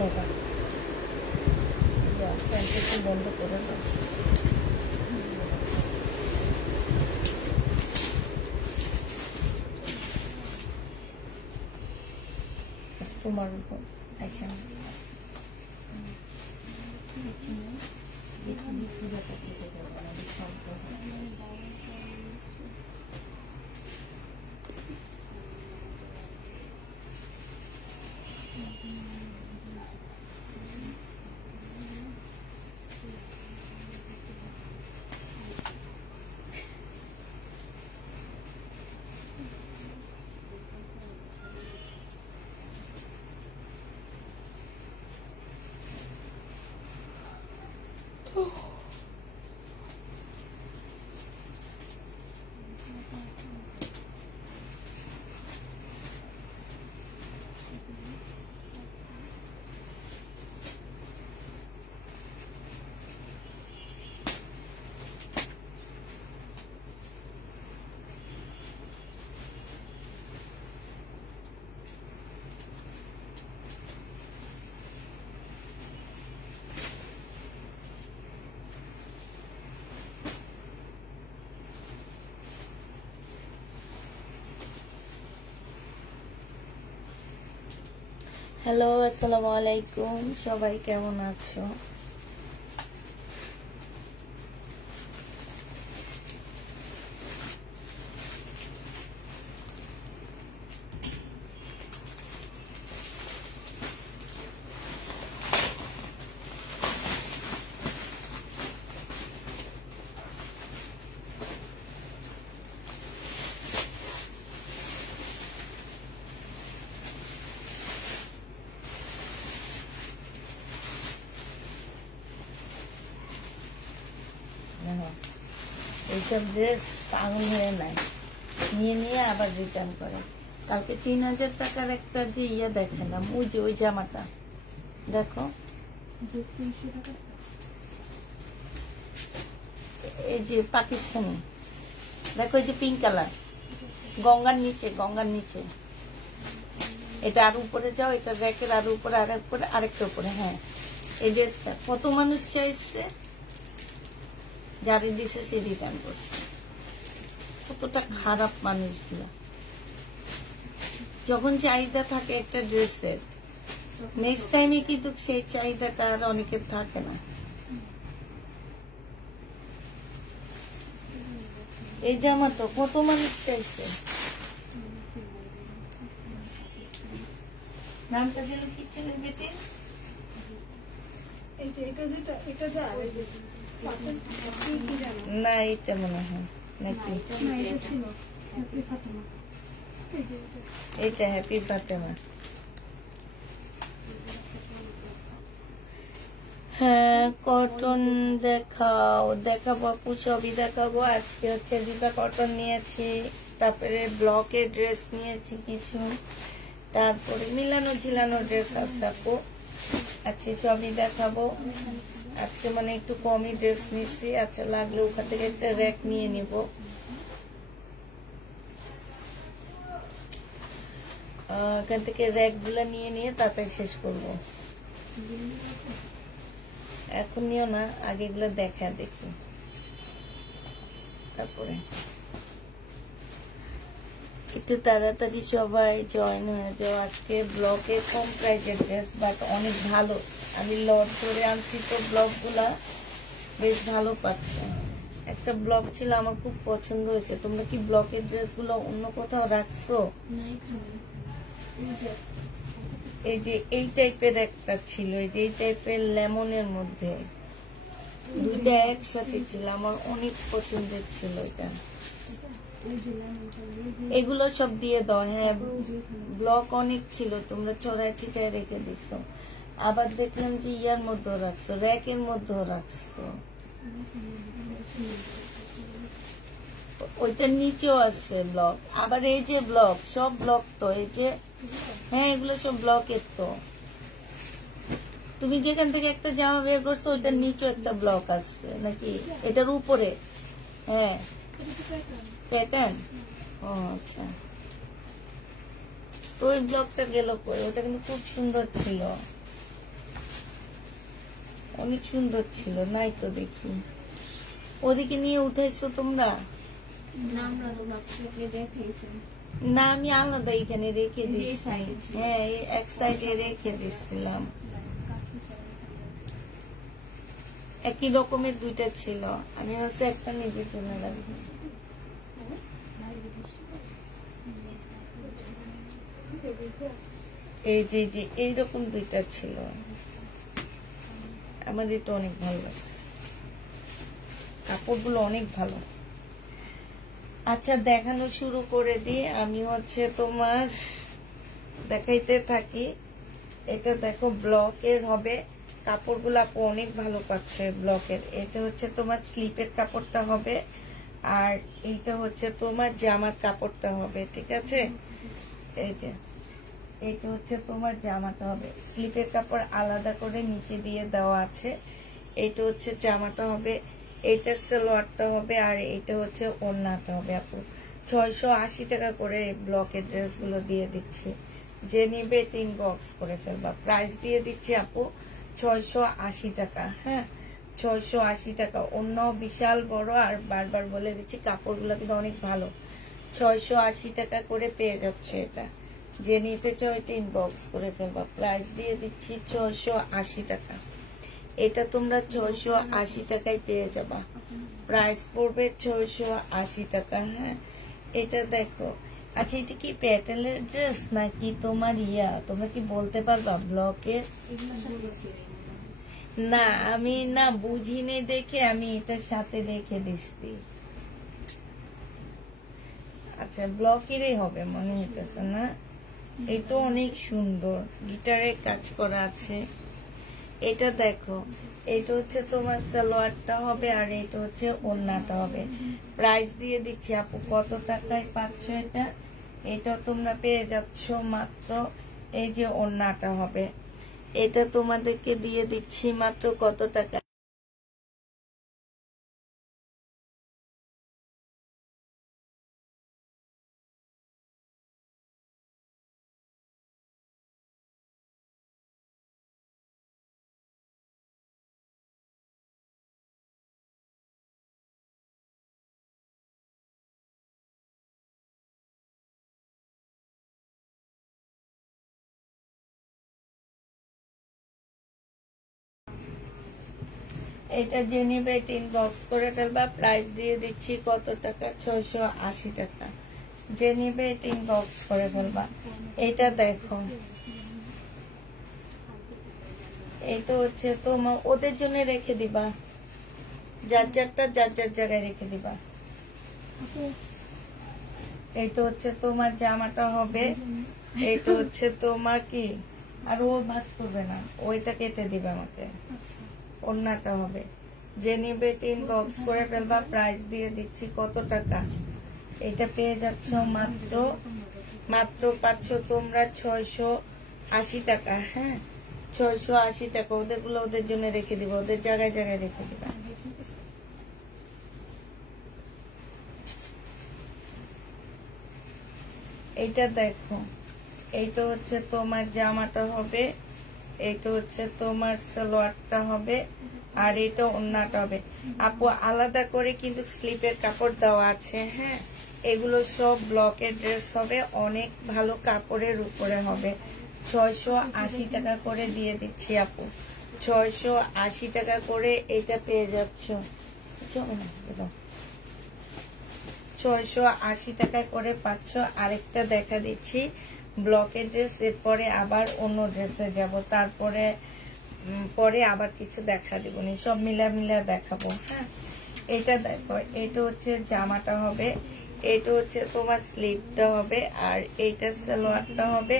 বাবা প্যান্টটা বন্ধ করে দাও। তোমার আইসা হ্যালো, আসসালামু আলাইকুম। সবাই কেমন আছো? এইসব ড্রেস পাগল হয়ে নাই, নিয়ে আবার রিটার্ন করে। কালকে 3000 টাকার একটা যে ইয়ে দেখালাম, ওই যে ওই জামাটা দেখো, এই যে পাকিস্তানি দেখো, এই যে পিঙ্ক কালার, গঙ্গার নিচে এটা আর উপরে যাও, এটা র্যাকের আর উপরে আরেকটা উপরে। হ্যাঁ, এই ড্রেসটা কত মানুষ চাইছে, যারে দিছে সে রিটার্ন করছে। কতটা খারাপ মানুষগুলো। যখন চাহিদা থাকে একটা ড্রেসের, নেক্সট টাইমে কিন্তু সেই চাহিদাটা আর অনেকের থাকে না। এই জামা তো কত মানুষ চাইছে। নামটা দিল কি ছেলের বেটি? না, এটা মনে হয় নাকি এটা হ্যাপি ফাতেমা। হ্যাঁ, কটন দেখাবো আপু, সবই দেখাবো। আজকে হচ্ছে রিবা কটন নিয়েছি, তারপরে ব্লকের ড্রেস নিয়েছি কিছু, তারপরে মিলানো ঝিলানো ড্রেস আছে আপু। আজকে সবই দেখাবো। আজকে মানে একটু কমই ড্রেস নিচ্ছি। আচ্ছা, লাগলে ওখান থেকে একটা র্যাক নিয়ে নিব। ওখান থেকে র্যাক গুলা নিয়ে তারপরে শেষ করব। এখন নিও না, আগে এগুলো দেখি, তারপরে একটু তাড়াতাড়ি সবাই জয়েন হয়ে যাও। আজকে ব্লকে কম প্রাইজের ড্রেস, বাট অনেক ভালো। আমি লট ধরে আনছি তো, ব্লক গুলা বেশ ভালো পাচ্ছে। একটা ব্লক ছিল আমার খুব পছন্দ হয়েছে। তোমরা কি ব্লকের ড্রেস গুলো অন্য কোথাও রাখছো? এই যে এই টাইপের একটা ছিল, এই যে এই টাইপের লেমনের মধ্যে দুইটা একসাথে ছিল, আমার অনেক পছন্দের ছিল এটা। এগুলো সব দিয়ে দাও। হ্যাঁ, ব্লক অনেক ছিল, তোমরা ছড়ায় ছিটায় রেখে দিছো। আবার দেখলাম যে ইয়ার মধ্যে রাখছো, র্যাকের মধ্যে রাখছো। ওইটার নিচেও আছে ব্লক। আবার এই যে ব্লক, সব ব্লক তো, এই যে হ্যাঁ, এগুলো সব ব্লকের তো। তুমি যেখান থেকে একটা জামা বের করছো, ওইটার নিচেও একটা ব্লক আছে নাকি? এটার উপরে? হ্যাঁ, প্যাটার্ন। ও আচ্ছা, তো ওই ব্লকটা গেল করে। ওটা কিন্তু খুব সুন্দর ছিল। অনেক সুন্দর ছিল, নাই তো দেখি। ওদিকে নিয়ে উঠাইছো তোমরা? না, আমি আলাদা এখানে রেখে দিচ্ছি। হ্যাঁ, এক সাইডে রেখে দিচ্ছিলাম। একই রকমের দুইটা ছিল, আমি হচ্ছে একটা নিজের জন্য রাখবো। এই যে এইরকম দুইটা ছিল, আমার এটা অনেক ভালো লাগছে, কাপড়গুলো অনেক ভালো। আচ্ছা, দেখানো শুরু করে দিই। আমি হচ্ছে তোমার দেখাইতে থাকি। এটা দেখো, ব্লকের হবে, কাপড়গুলো আপু অনেক ভালো পাচ্ছে ব্লকের। এটা হচ্ছে তোমার স্লিপের কাপড়টা হবে, আর এইটা হচ্ছে তোমার জামার কাপড়টা হবে, ঠিক আছে? এই যে এইটা হচ্ছে তোমার জামাটা হবে, স্লিপের কাপড় আলাদা করে নিচে দিয়ে দেওয়া আছে। এইটা হচ্ছে জামাটা হবে, এইটার সালোয়ারটা হবে, আর এইটা হচ্ছে ওড়নাটা হবে। আপু 680 টাকা করে ব্লকের ড্রেসগুলো দিয়ে দিচ্ছি, যে নিবে ইনবক্স করে ফেলবা। প্রাইস দিয়ে দিচ্ছি আপু 680 টাকা। হ্যাঁ, 680 টাকা। অন্য বিশাল বড়, আর বারবার বলে দিচ্ছি কাপড়গুলো কিন্তু অনেক ভালো। 680 টাকা করে পেয়ে যাচ্ছে এটা, যে নিতে চাও এটা ইনবক্স করে ফেলবা। প্রাইস দিয়ে দিচ্ছি 680 টাকা। এটা তোমরা 680 টাকায় পেয়ে যাবা। প্রাইস পড়বে 680 টাকা। হ্যাঁ, এটা দেখো। আচ্ছা, এটা কি প্যাটেলের ড্রেস নাকি তোমার তোমরা কি বলতে পারবা ব্লকের? না, আমি না বুঝিনি দেখে আমি এটার সাথে রেখে দিচ্ছি। আচ্ছা, ব্লকেরই হবে মনে হইতেছে না? এটা অনেক সুন্দর, গিটারের কাজ করা আছে। এটা দেখো, এটা হচ্ছে তোমার সালোয়ারটা হবে, আর এটা হচ্ছে ওড়নাটা হবে। প্রাইস দিয়ে দিচ্ছি আপু কত টাকায় পাচ্ছ এটা? এটা তোমরা পেয়ে যাচ্ছ মাত্র, এই যে ওড়নাটা হবে, এটা তোমাদেরকে দিয়ে দিচ্ছি মাত্র কত টাকা? এটা যে নিবে এটা ইনবক্স করে ফেলবা। প্রাইস দিয়ে দিচ্ছি কত টাকা? 680 টাকা। যে নিবে এটা ইনবক্স করে ফেলবা। এটা দেখো, এটা হচ্ছে তোমার ওদের জন্য রেখে দিবা, যার যারটা যার যার জায়গায় রেখে দিবা। এইটা হচ্ছে তোমার জামাটা হবে, এইটা হচ্ছে তোমার কি, আর ও ভাঁজ করবে না, ওইটা কেটে দিবে আমাকে। ওড়নাটা হবে, যে নিবে ইনবক্স করে ফেলবা। প্রাইস দিয়ে দিচ্ছি কত টাকা? এটা পেয়ে যাচ্ছ মাত্র পাচ্ছ তোমরা 680 টাকা। হ্যাঁ, 680 টাকা। ওদেরগুলো ওদের জন্য রেখে দিবা, ওদের জায়গায় জায়গায় রেখে দিবা। এইটা দেখো, এইটা হচ্ছে তোমার জামাটা হবে, এইটা হচ্ছে তোমার সালোয়ারটা হবে, আর এটা ওড়নাটা হবে। আপু আলাদা করে কিন্তু স্লিপের কাপড় দেওয়া আছে। হ্যাঁ, এগুলো সব ব্লকের ড্রেস হবে, অনেক ভালো কাপড়ের উপরে হবে। 680 টাকা করে দিয়ে দিচ্ছি আপু, 680 টাকা করে এটা পেয়ে যাচ্ছ। 680 টাকা করে পাচ্ছ। আরেকটা দেখা দিচ্ছি ব্লকের ড্রেস, এরপরে আবার অন্য ড্রেসে যাব, তারপরে পরে আবার কিছু দেখা দিব নি, সব মিলা দেখাবো। হ্যাঁ, এটা দেখো, এটা হচ্ছে জামাটা হবে, এটা হচ্ছে তোমার স্লিভটা হবে, আর এইটা সালোয়ারটা হবে,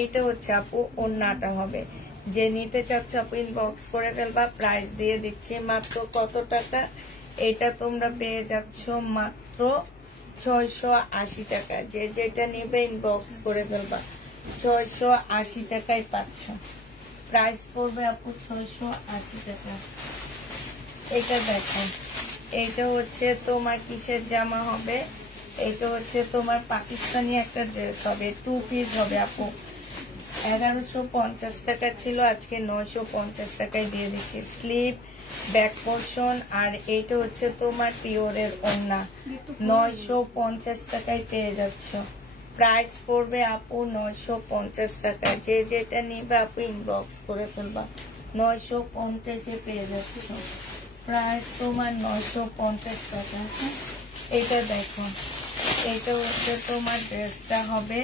এইটা হচ্ছে আপু ওড়নাটা হবে। যে নিতে চাচ্ছ আপু ইনবক্স করে ফেলবা। প্রাইস দিয়ে দিচ্ছি মাত্র কত টাকা? এটা তোমরা পেয়ে যাচ্ছ মাত্র 680 টাকা। যে যেটা নিবে ইনবক্স করে ফেলবা, 680 টাকায় পাচ্ছ। প্রাইস পড়বে আপু 680 টাকা। এটা দেখো, এইটা হচ্ছে তোমার কিসের জামা হবে? এইটা হচ্ছে তোমার পাকিস্তানি একটা ড্রেস হবে, 2 পিস হবে আপু। 1150 টাকা ছিল, আজকে 950 টাকায় দিয়ে দিচ্ছি। স্লিভ, ব্যাক পোর্শন, আর এইটা হচ্ছে তোমার পিওরের ওড়না, 950 টাকায় পেয়ে যাচ্ছ। প্রাইস পড়বে আপু 950 টাকা। যে যেটা নিবে আপু ইনবক্স করে ফেলবা, 950-এ পেয়ে যাচ্ছ। প্রাইস তোমার 950 টাকা। এইটা দেখো, এইটা হচ্ছে তোমার ড্রেসটা হবে,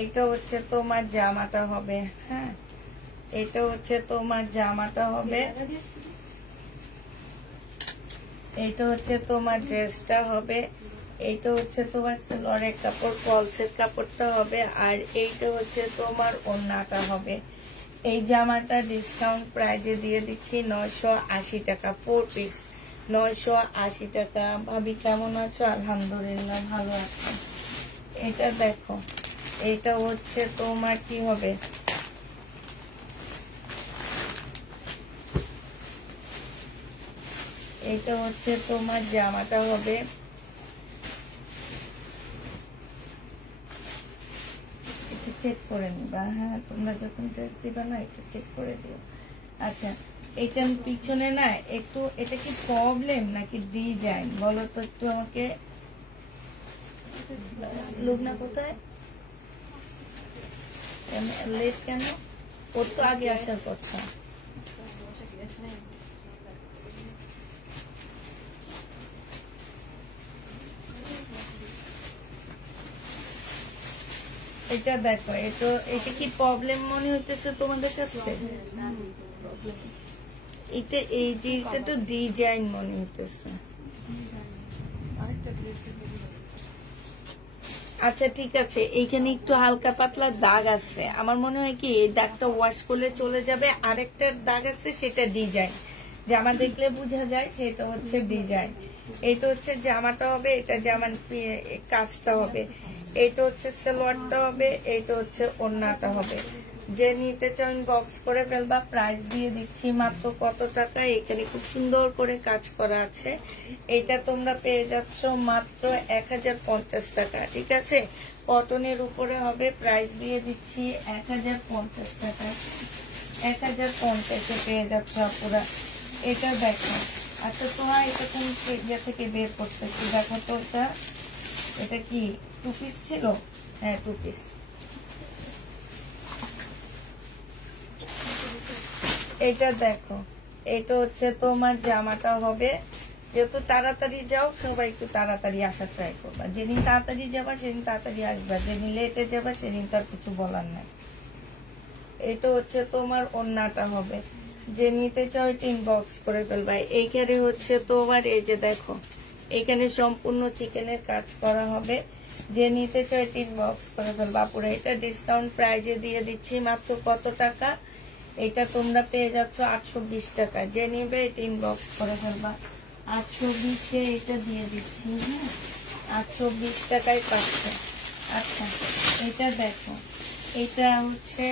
এইটা হচ্ছে তোমার জামাটা হবে। হ্যাঁ, এটা হচ্ছে তোমার জামাটা হবে, এইটা হচ্ছে তোমার ড্রেসটা হবে, এইটা হচ্ছে তোমার সেলোয়ারের কাপড়, ফলসের কাপড়টা হবে, আর এইটা হচ্ছে তোমার ওড়নাটা হবে। এই জামাটা ডিসকাউন্ট প্রাইজে দিয়ে দিচ্ছি 980 টাকা, 4 পিস 980 টাকা। ভাবি কেমন আছো? আলহামদুলিল্লাহ ভালো আছো। এটা দেখো, এটা হচ্ছে তোমার কি হবে, এটা হচ্ছে তোমার জামাটা হবে, একটু চেক করে নিবা। হ্যাঁ, তোমরা যখন ড্রেস দিবা না একটু চেক করে দিও। আচ্ছা, এটা পিছনে না একটু, এটা কি প্রবলেম নাকি ডিজাইন বলো তো একটু আমাকে। লুবনা কোথায়? লেট কেন? ওর তো আগে আসার কথা। এটা দেখো, এটা কি প্রবলেম মনে হইতেছে তোমাদের কাছে? এটা এই যে এটা তো ডিজাইন মনে হইতেছে। আচ্ছা ঠিক আছে, এইখানে একটু হালকা পাতলা দাগ আছে, আমার মনে হয় কি এই দাগটা ওয়াশ করলে চলে যাবে। আরেকটা দাগ আছে সেটা ডিজাইন, জামা দেখলে বোঝা যায় সেটা হচ্ছে ডিজাইন। এটা হচ্ছে জামাটা হবে, এটা জামার কাজটা হবে, এইটা হচ্ছে সালোয়ারটা হবে, এইটা হচ্ছে ওড়নাটা হবে। যে নিতে চান বক্স করে ফেলবা। প্রাইস দিয়ে দিচ্ছি মাত্র কত টাকা, এখানে খুব সুন্দর করে কাজ করা আছে। এটা তোমরা পেয়ে যাচ্ছ মাত্র 1050 টাকা। ঠিক আছে, কটনের উপরে হবে। প্রাইস দিয়ে দিচ্ছি 1050 টাকা, 1050-এ পেয়ে যাচ্ছ আপুরা। এটা দেখো। আচ্ছা, তোমার এটা কোন ইয়ে থেকে বের করতেছি দেখো তো। এটা কি 2 পিস ছিল? হ্যাঁ 2 পিস। এটা দেখো, এটা হচ্ছে তোমার জামাটা হবে। যেহেতু তাড়াতাড়ি যাও, সবাই একটু তাড়াতাড়ি আসার ট্রাই করবা। যেদিন তাড়াতাড়ি যাবা সেদিন তাড়াতাড়ি আসবা, যেদিন লেটে যাবা সেদিন তার কিছু বলার নাই। এটা হচ্ছে তোমার ওড়নাটা হবে। যে নিতে চাও এটা ইনবক্স করে ফেলবা। এইখানে হচ্ছে তোমার এই যে দেখো, এখানে সম্পূর্ণ চিকেনের কাজ করা হবে। যে নিতে চাও এটা ইনবক্স করে ফেলবা পুরো। এটা ডিসকাউন্ট প্রাইজে দিয়ে দিচ্ছি মাত্র কত টাকা, এটা তোমরা পেয়ে যাচ্ছ 820 টাকা। যে নিবে এটা ইনবক্স করে ফেলবা। 820-এ এটা দিয়ে দিচ্ছি। হ্যাঁ, 820 টাকায় পাচ্ছ। আচ্ছা, এটা দেখো, এটা হচ্ছে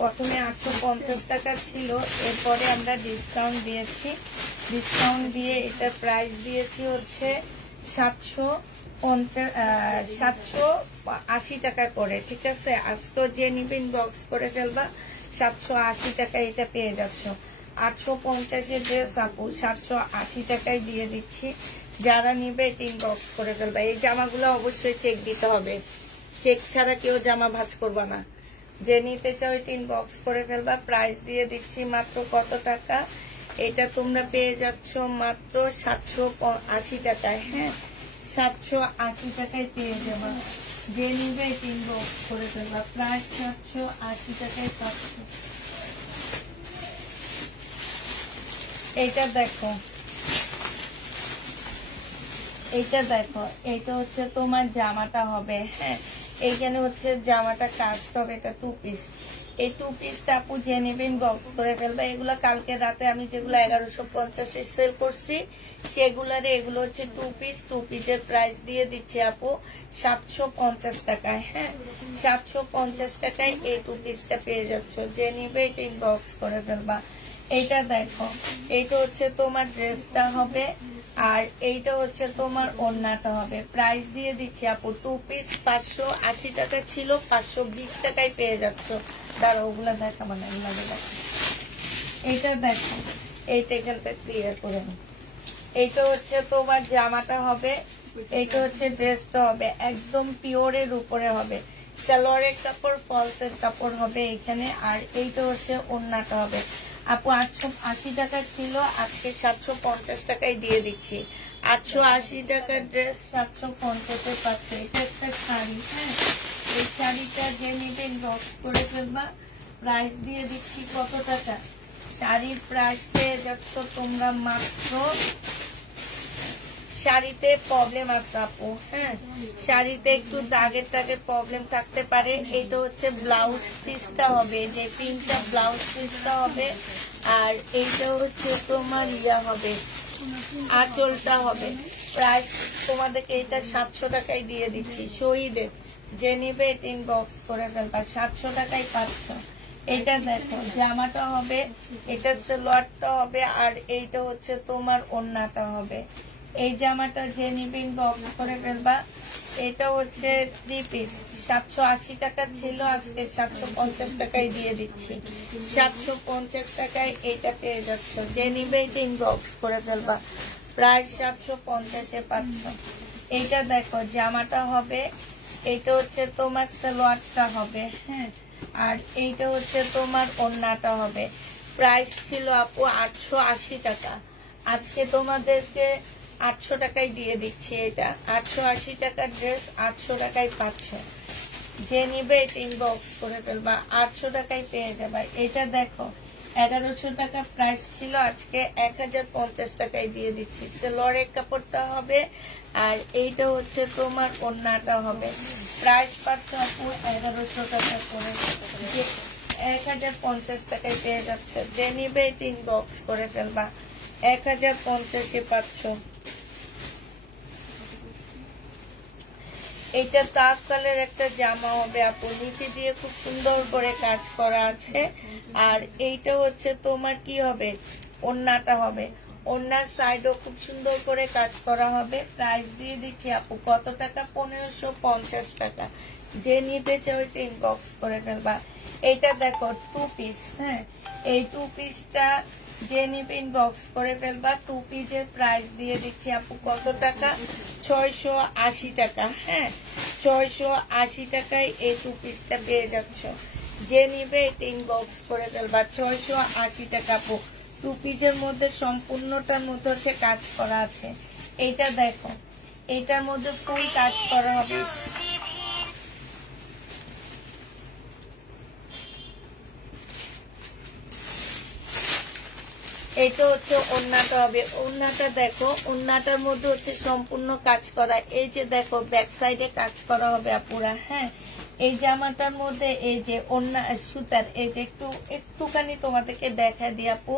প্রথমে 850 টাকা ছিল, এরপরে আমরা ডিসকাউন্ট দিয়েছি। ডিসকাউন্ট দিয়ে এটা প্রাইস দিয়েছি হচ্ছে 780 টাকা করে। ঠিক আছে, আজকে যে নিবে ইনবক্স করে ফেলবা, 780 টাকা এটা পেয়ে যাচ্ছ। 850-এর ড্রেস আপু 780 টাকায় দিয়ে দিচ্ছি। যারা নিবে এটা ইনবক্স করে ফেলবা। এই জামাগুলো অবশ্যই চেক দিতে হবে, চেক ছাড়া কেউ জামা ভাঁজ করবা না। যে নিতে চাও এটা ইনবক্স করে ফেলবা। প্রাইস দিয়ে দিচ্ছি মাত্র কত টাকা, এটা তোমরা পেয়ে যাচ্ছ মাত্র 780 টাকায়। হ্যাঁ, 780 টাকায় পেয়ে যাবা। যে নিবে এটা ইনবক্স করে ফেলবা। প্রাইস 780 টাকায় পাচ্ছ। এইটা দেখো, এইটা দেখো, এইটা হচ্ছে তোমার জামাটা হবে। হ্যাঁ, এইখানে হচ্ছে জামাটা কাজ হবে। এটা 2 পিস। এই 2 পিসটা আপু যে নেবেন বক্স করে ফেলবে। এগুলো কালকে রাতে আমি যেগুলো 1150-এ সেল করছি সেগুলারে এগুলো হচ্ছে 2 পিস। 2 পিসের প্রাইস দিয়ে দিচ্ছি আপু 750 টাকায়। হ্যাঁ, 750 টাকায় এই 2 পিসটা পেয়ে যাচ্ছ। যে নিবে এটা ইনবক্স করে ফেলবা। এইটা দেখো, এইটা হচ্ছে তোমার ড্রেসটা হবে, আর এইটা হচ্ছে তোমার ওড়নাটা হবে। প্রাইস দিয়ে দিচ্ছি আপু 2 পিস 580 টাকা ছিল, 520 টাকায় পেয়ে যাচ্ছ। দাঁড়া ওগুলা দেখাবো না, এগুলা দেখো। এইটা দেখো, এইটা এখানটা ক্লিয়ার করে নি। এইটা হচ্ছে তোমার জামাটা হবে, এইটা হচ্ছে ড্রেসটা হবে, একদম পিওরের উপরে হবে। সালোয়ারের কাপড়, ফলসের কাপড় হবে এখানে। আর এইটা হচ্ছে ওড়নাটা হবে। আপু 880 টাকা ছিল, আজকে 750 টাকায় দিয়ে দিচ্ছি। 880 টাকার ড্রেস 750-এ পাচ্ছে। এটা একটা শাড়ি, হ্যাঁ, এই শাড়িটা যে নিতে বক্স করে ফেলবা। প্রাইস দিয়ে দিচ্ছি কত টাকা? শাড়ির প্রাইস পেয়ে যাচ্ছ তোমরা মাত্র, শাড়িতে প্রবলেম আছে আপু, হ্যাঁ, শাড়িতে একটু দাগের টাগের প্রবলেম থাকতে পারে। এইটা হচ্ছে ব্লাউজ পিসটা হবে, যে প্রিন্টটা ব্লাউজ পিসটা হবে। আর এইটা হচ্ছে তোমার ইয়া হবে, আঁচলটা হবে। প্রাইস তোমাদেরকে এটা 700 টাকায় দিয়ে দিচ্ছি। শহীদের যে নিবে এটা ইনবক্স করে ফেলবা, 700 টাকায় পাচ্ছ। এটা দেখো জামাটা হবে, এটা সালোয়ারটা হবে, আর এইটা হচ্ছে তোমার ওড়নাটা হবে। এই জামাটা যে নিবে ইনবক্স করে ফেলবা। এটা হচ্ছে 3 পিস, 780 টাকা ছিল, আজকে 750 টাকায় দিয়ে দিচ্ছি। 750 টাকায় এইটা পেয়ে যাচ্ছ। যে নিবে এটা ইনবক্স করে ফেলবা। প্রায় 750-এ পাচ্ছ। এইটা দেখো জামাটা হবে, এইটা হচ্ছে তোমার সালোয়ারটা হবে, হ্যাঁ, আর এইটা হচ্ছে তোমার ওড়নাটা হবে। প্রাইস ছিল আপু 880 টাকা, আজকে তোমাদেরকে 800 টাকায় দিয়ে দিচ্ছি। এটা 880 টাকার ড্রেস 800 টাকায় পাচ্ছ। যে নিবে এটা ইনবক্স করে ফেলবা, 800 টাকায় পেয়ে যাবে। এটা দেখো 1100 টাকা প্রাইস ছিল, আজকে 1050 টাকায় দিয়ে দিচ্ছি। সালোয়ারের কাপড়টা হবে, আর এইটা হচ্ছে তোমার ওড়নাটা হবে। প্রাইস পাচ্ছ আপু 1100 টাকা করে, 1050 টাকায় পেয়ে যাচ্ছে। যে নিবে এটা ইনবক্স করে ফেলবা, 1050-এ পাচ্ছ। এইটা তাক কালের একটা জামা হবে আপু, নিচে দিয়ে খুব সুন্দর করে কাজ করা আছে। আর এইটা হচ্ছে তোমার কি হবে, ওড়নাটা হবে। ওড়নার সাইডও খুব সুন্দর করে কাজ করা হবে। প্রাইস দিয়ে দিচ্ছি আপু কত টাকা? 1550 টাকা। যে নিতে চাও এটা ইনবক্স করে ফেলবা। এইটা দেখো 2 পিস, হ্যাঁ, এই 2 পিসটা যে নিবে ইনবক্স করে ফেলবা। 2 পিসের প্রাইস দিয়ে দিচ্ছি আপু কত টাকা? 680 টাকা, হ্যাঁ, 680 টাকায় এই 2 পিসটা পেয়ে যাচ্ছ। যে নিবে এটা ইনবক্স করে ফেলবা। 680 টাকা আপু। 2 পিসের মধ্যে সম্পূর্ণটার মধ্যে হচ্ছে কাজ করা আছে। এইটা দেখো, এইটার মধ্যে ফুল কাজ করা হবে। এইটা হচ্ছে ওড়নাটা হবে। ওড়নাটা দেখো, ওড়নাটার মধ্যে হচ্ছে সম্পূর্ণ কাজ করা। এই যে দেখো ব্যাক সাইডে কাজ করা হবে আপুরা, হ্যাঁ। এই জামাটার মধ্যে এই যে ওড়না সুতার, এই যে একটুখানি তোমাদেরকে দেখা দিই আপু।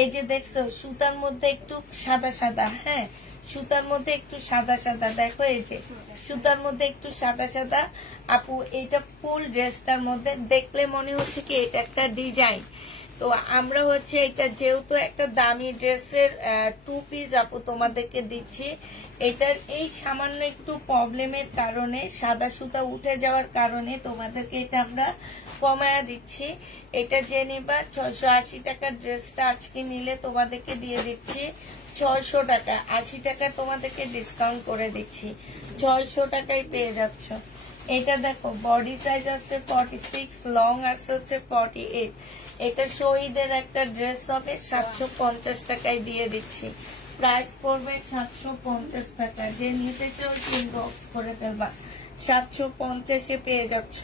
এই যে দেখছো সুতার মধ্যে একটু সাদা সাদা, হ্যাঁ, সুতার মধ্যে একটু সাদা সাদা, দেখো এই যে সুতার মধ্যে একটু সাদা সাদা আপু। এইটা ফুল ড্রেসটার মধ্যে দেখলে মনে হচ্ছে কি এটা একটা ডিজাইন। তো আমরা হচ্ছে এটা যেহেতু একটা দামি ড্রেসের 2 পিস আপু তোমাদেরকে দিচ্ছি। এটার এই সামান্য একটু প্রবলেমের কারণে, সাদা সুতা উঠে যাওয়ার কারণে তোমাদেরকে এটা আমরা কমায়া দিচ্ছি। এটা যে নিবা 680 টাকার ড্রেসটা আজকে নিলে তোমাদেরকে দিয়ে দিচ্ছি 600 টাকা। 80 টাকা তোমাদেরকে ডিসকাউন্ট করে দিচ্ছি, 600 টাকায় পেয়ে যাচ্ছ। এটা দেখো বডি সাইজ আছে 46, লং আছে হচ্ছে 48। এটা শহীদের একটা ড্রেস হবে, 750 টাকায় দিয়ে দিচ্ছি। প্রাইস পড়বে 750 টাকা। যে নিতে চাও ইনবক্স করে ফেলবা, 750-এ পেয়ে যাচ্ছ।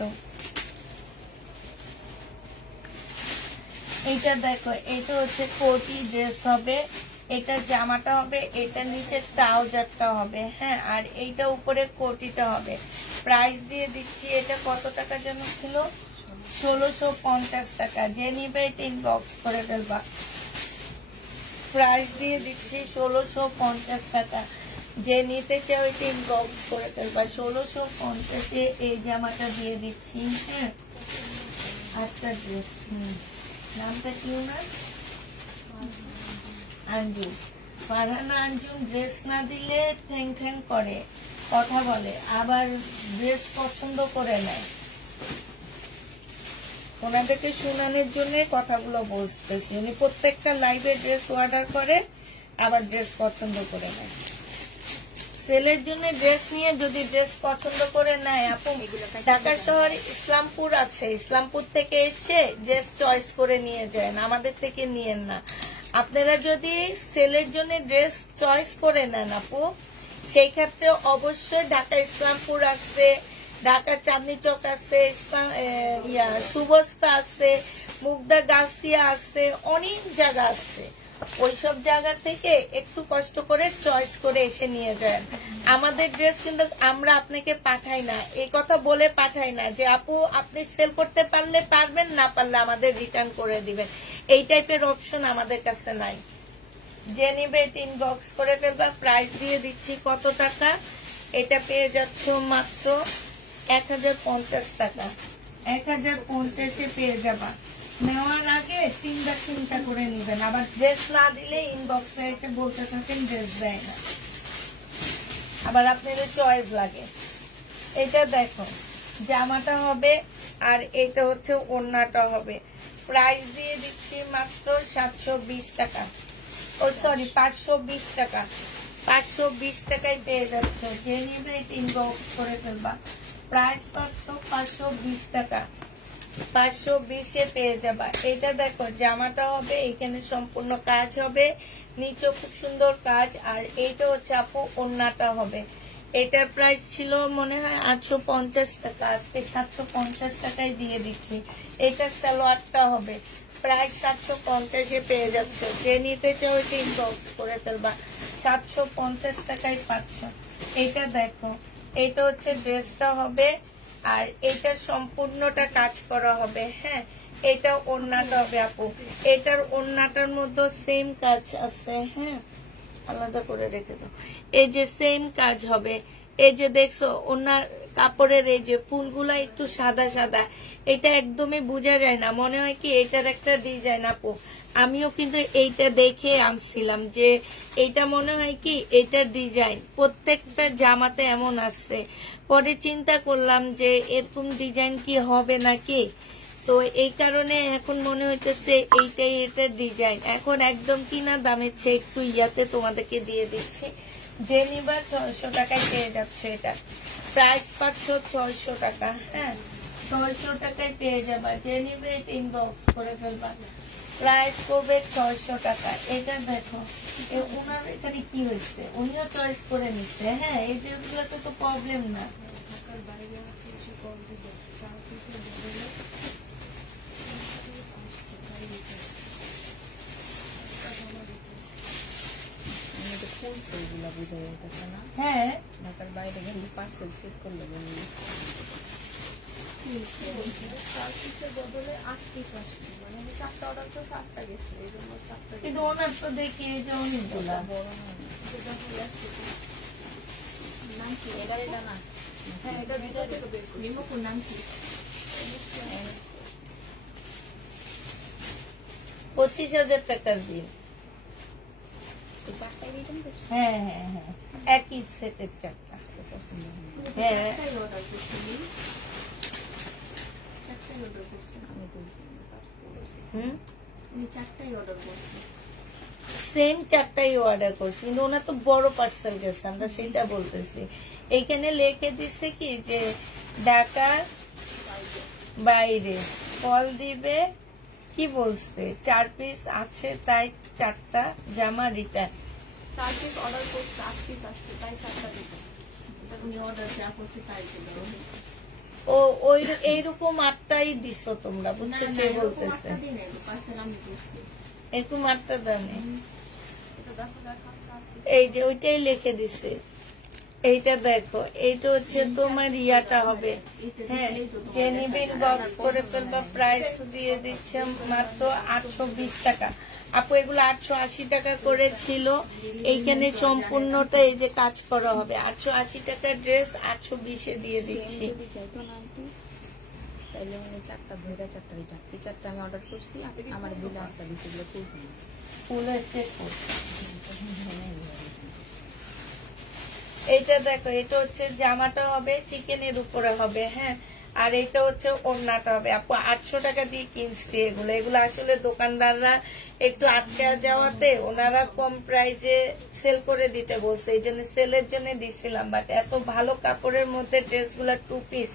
এইটা দেখো, এটা হচ্ছে কোটি ড্রেস হবে। এটা জামাটা হবে, এটা নিচে ট্রাউজারটা হবে, হ্যাঁ, আর এইটা উপরে কোটিটা হবে। প্রাইস দিয়ে দিচ্ছি এটা কত টাকা যেন ছিল, 1650 টাকা। যে নিবে এটা ইনবক্স করে ফেলবা। প্রাইস দিয়ে দিচ্ছি 1650 টাকা। যে নিতে চাও এটা ইনবক্স করে ফেলবা। 1650-এ এই জামাটা দিয়ে দিচ্ছি, হ্যাঁ। আচ্ছা ড্রেস, নামটা কি না, আঞ্জু। ফারহানা আঞ্জুম ড্রেস না দিলে ঠ্যাং ঠ্যাং করে, কথা বলে, আবার ড্রেস পছন্দ করে নেয়। ওনাদেরকে শুনানোর জন্য কথাগুলো বলতেছি। উনি প্রত্যেকটা লাইভে ড্রেস অর্ডার করে, আবার ড্রেস পছন্দ করে নেয়। সেলের জন্য ড্রেস নিয়ে যদি ড্রেস পছন্দ করে নেয়, আপু ঢাকা শহর ইসলামপুর আছে, ইসলামপুর থেকে এসে ড্রেস চয়েস করে নিয়ে যান, আমাদের থেকে নিয়েন না। আপনারা যদি সেলের জন্য ড্রেস চয়েস করে নেন আপু, সেই ক্ষেত্রে অবশ্যই ঢাকা ইসলামপুর আছে, ঢাকা চাঁদনি চক আছে, সুবস্তা আছে, মুগদা গাছিয়া আছে, অনেক জায়গা আছে। ওইসব জায়গা থেকে একটু কষ্ট করে চয়েস করে এসে নিয়ে যান। আমাদের ড্রেস কিন্তু আমরা আপনাকে পাঠাই না, এই কথা বলে পাঠাই না যে আপু আপনি সেল করতে পারলে পারবেন, না পারলে আমাদের রিটার্ন করে দিবেন। এই টাইপের অপশন আমাদের কাছে নাই। যে নিবে ইনবক্স করে ফেলবা। প্রাইস দিয়ে দিচ্ছি কত টাকা, এটা পেয়ে যাচ্ছ মাত্র 1050 টাকা। 1050-এ পেয়ে যাবা। নেওয়ার আগে তিনটা করে নিবেন, আবার ড্রেস না দিলে ইনবক্সে এসে বলতে থাকেন ড্রেস দেয় না, আবার আপনাদের চয়েস লাগে। এটা দেখো জামাটা হবে, আর এটা হচ্ছে ওড়নাটা হবে। প্রাইস দিয়ে দিচ্ছি মাত্র 720 টাকা, ও সরি 520 টাকা। 520 টাকায় পেয়ে যাচ্ছ। যে নিবে ইনবক্স করে ফেলবা। প্রাইস পাচ্ছ 520 টাকা। 520-এ পেয়ে যাবা। এটা দেখো জামাটা হবে, এখানে সম্পূর্ণ কাজ হবে, নিচে খুব সুন্দর কাজ, আর এইটা হচ্ছে আপু ওড়নাটা হবে। এটার প্রাইস ছিল মনে হয় 850 টাকা, আজকে 750 টাকায় দিয়ে দিচ্ছি। এটা সালোয়ারটা হবে, প্রাইস 750-এ পেয়ে যাচ্ছ। যে নিতে চাও এটা ইনবক্স করে ফেলবা। 750 টাকায় পাচ্ছ। এটা দেখো, এটা হচ্ছে ড্রেসটা হবে, আর এটা সম্পূর্ণটা কাজ করা হবে। হ্যাঁ, এটা ওড়নাটা হবে আপু। এটার ওড়নাটার মধ্যে সেম কাজ আছে। হ্যাঁ, আলাদা করে রেখে দাও। এই যে সেম কাজ হবে, এই যে দেখছো ওনার কাপড়ের এই যে ফুলগুলা একটু সাদা সাদা, এটা একদমই বোঝা যায় না, মনে হয় কি এটার একটা ডিজাইন আপু। আমিও কিন্তু এইটা দেখে আনছিলাম যে এইটা মনে হয় কি এটার ডিজাইন, প্রত্যেকটা জামাতে এমন আসছে। পরে চিন্তা করলাম যে এরকম ডিজাইন কি হবে নাকি, তো এই কারণে এখন মনে হইতেছে এইটাই এটার ডিজাইন। এখন একদম কিনা দামের চেয়ে একটু ইয়াতে তোমাদেরকে দিয়ে দিচ্ছি। যে নিবার 600 টাকায় পেয়ে যাচ্ছে। এটা প্রাইস পাচ্ছ 600 টাকা। হ্যাঁ, 600 টাকায় পেয়ে যাবা। যে নিবে ইনবক্স করে ফেলবা। প্রাইস করবে 600 টাকা। এটা দেখো উনার এখানে কি হয়েছে, উনিও চয়েস করে নিচ্ছে। হ্যাঁ, এই ড্রেসগুলোতে তো প্রবলেম না। হ্যাঁ, ঢাকার বাইরে গেলে পার্সেল চেক করলে বদলে 8 আসছে, মানে 4টা অর্ডার তো 7টা গেছে, এই জন্য 7টা। কিন্তু ওনার তো দেখি এই যে অনেকগুলা বড় নাম কি, এটা না? হ্যাঁ, এটা ভিতরে থেকে বের করি। নিমকুর নাম কি? 25,000 টাকার বিল। হ্যাঁ হ্যাঁ হ্যাঁ, একই সেটের 4টা। হ্যাঁ, সেম 4টাই অর্ডার করছি, কিন্তু ওনার তো বড় পার্সেল গেছে, আমরা সেটা বলতেছি। এইখানে লিখে দিচ্ছে কি যে ঢাকার বাইরে কল দিবে, কি বলছে 4 পিস আছে, তাই 4টা জামা রিটার্ন। 4 পিস অর্ডার করছে, 8 পিস আসছে, তাই 4টা রিটার্ন। উনি অর্ডার যা করছে তাই ছিল। ও ওই এইরকম 8টাই দিছো তোমরা, বুঝছো? সে বলতেছে এরকম 8টা দামে। এই যে ওইটাই লিখে দিছে। এইটা দেখো, এইটা হচ্ছে তোমার ইয়াটা হবে। হ্যাঁ, যে নিবেন বক্স করে ফেলবা। প্রাইস দিয়ে দিচ্ছে মাত্র 820 টাকা। আপু এগুলো 880 টাকা করে ছিল। এইখানে সম্পূর্ণটা এই যে কাজ করা হবে। 880 টাকার ড্রেস 820-এ দিয়ে দিচ্ছি। তাইলে মানে 4টা ধরে 4টা রিটার্ন, এই 4টা আমি অর্ডার করছি, আমার বিল 8টা দিছে, এগুলো ফুলের চেক এইটা দেখো, এটা হচ্ছে জামাটা হবে চিকেনের উপরে হবে, হ্যাঁ, আর এটা হচ্ছে ওড়নাটা হবে। আপু 800 টাকা দিয়ে কিনছি এগুলো। এগুলো আসলে দোকানদাররা একটু আটকে যাওয়াতে ওনারা কম প্রাইসে সেল করে দিতে বলছে, এই জন্য সেলের জন্য দিছিলাম। বাট এত ভালো কাপড়ের মধ্যে ড্রেসগুলো 2 পিস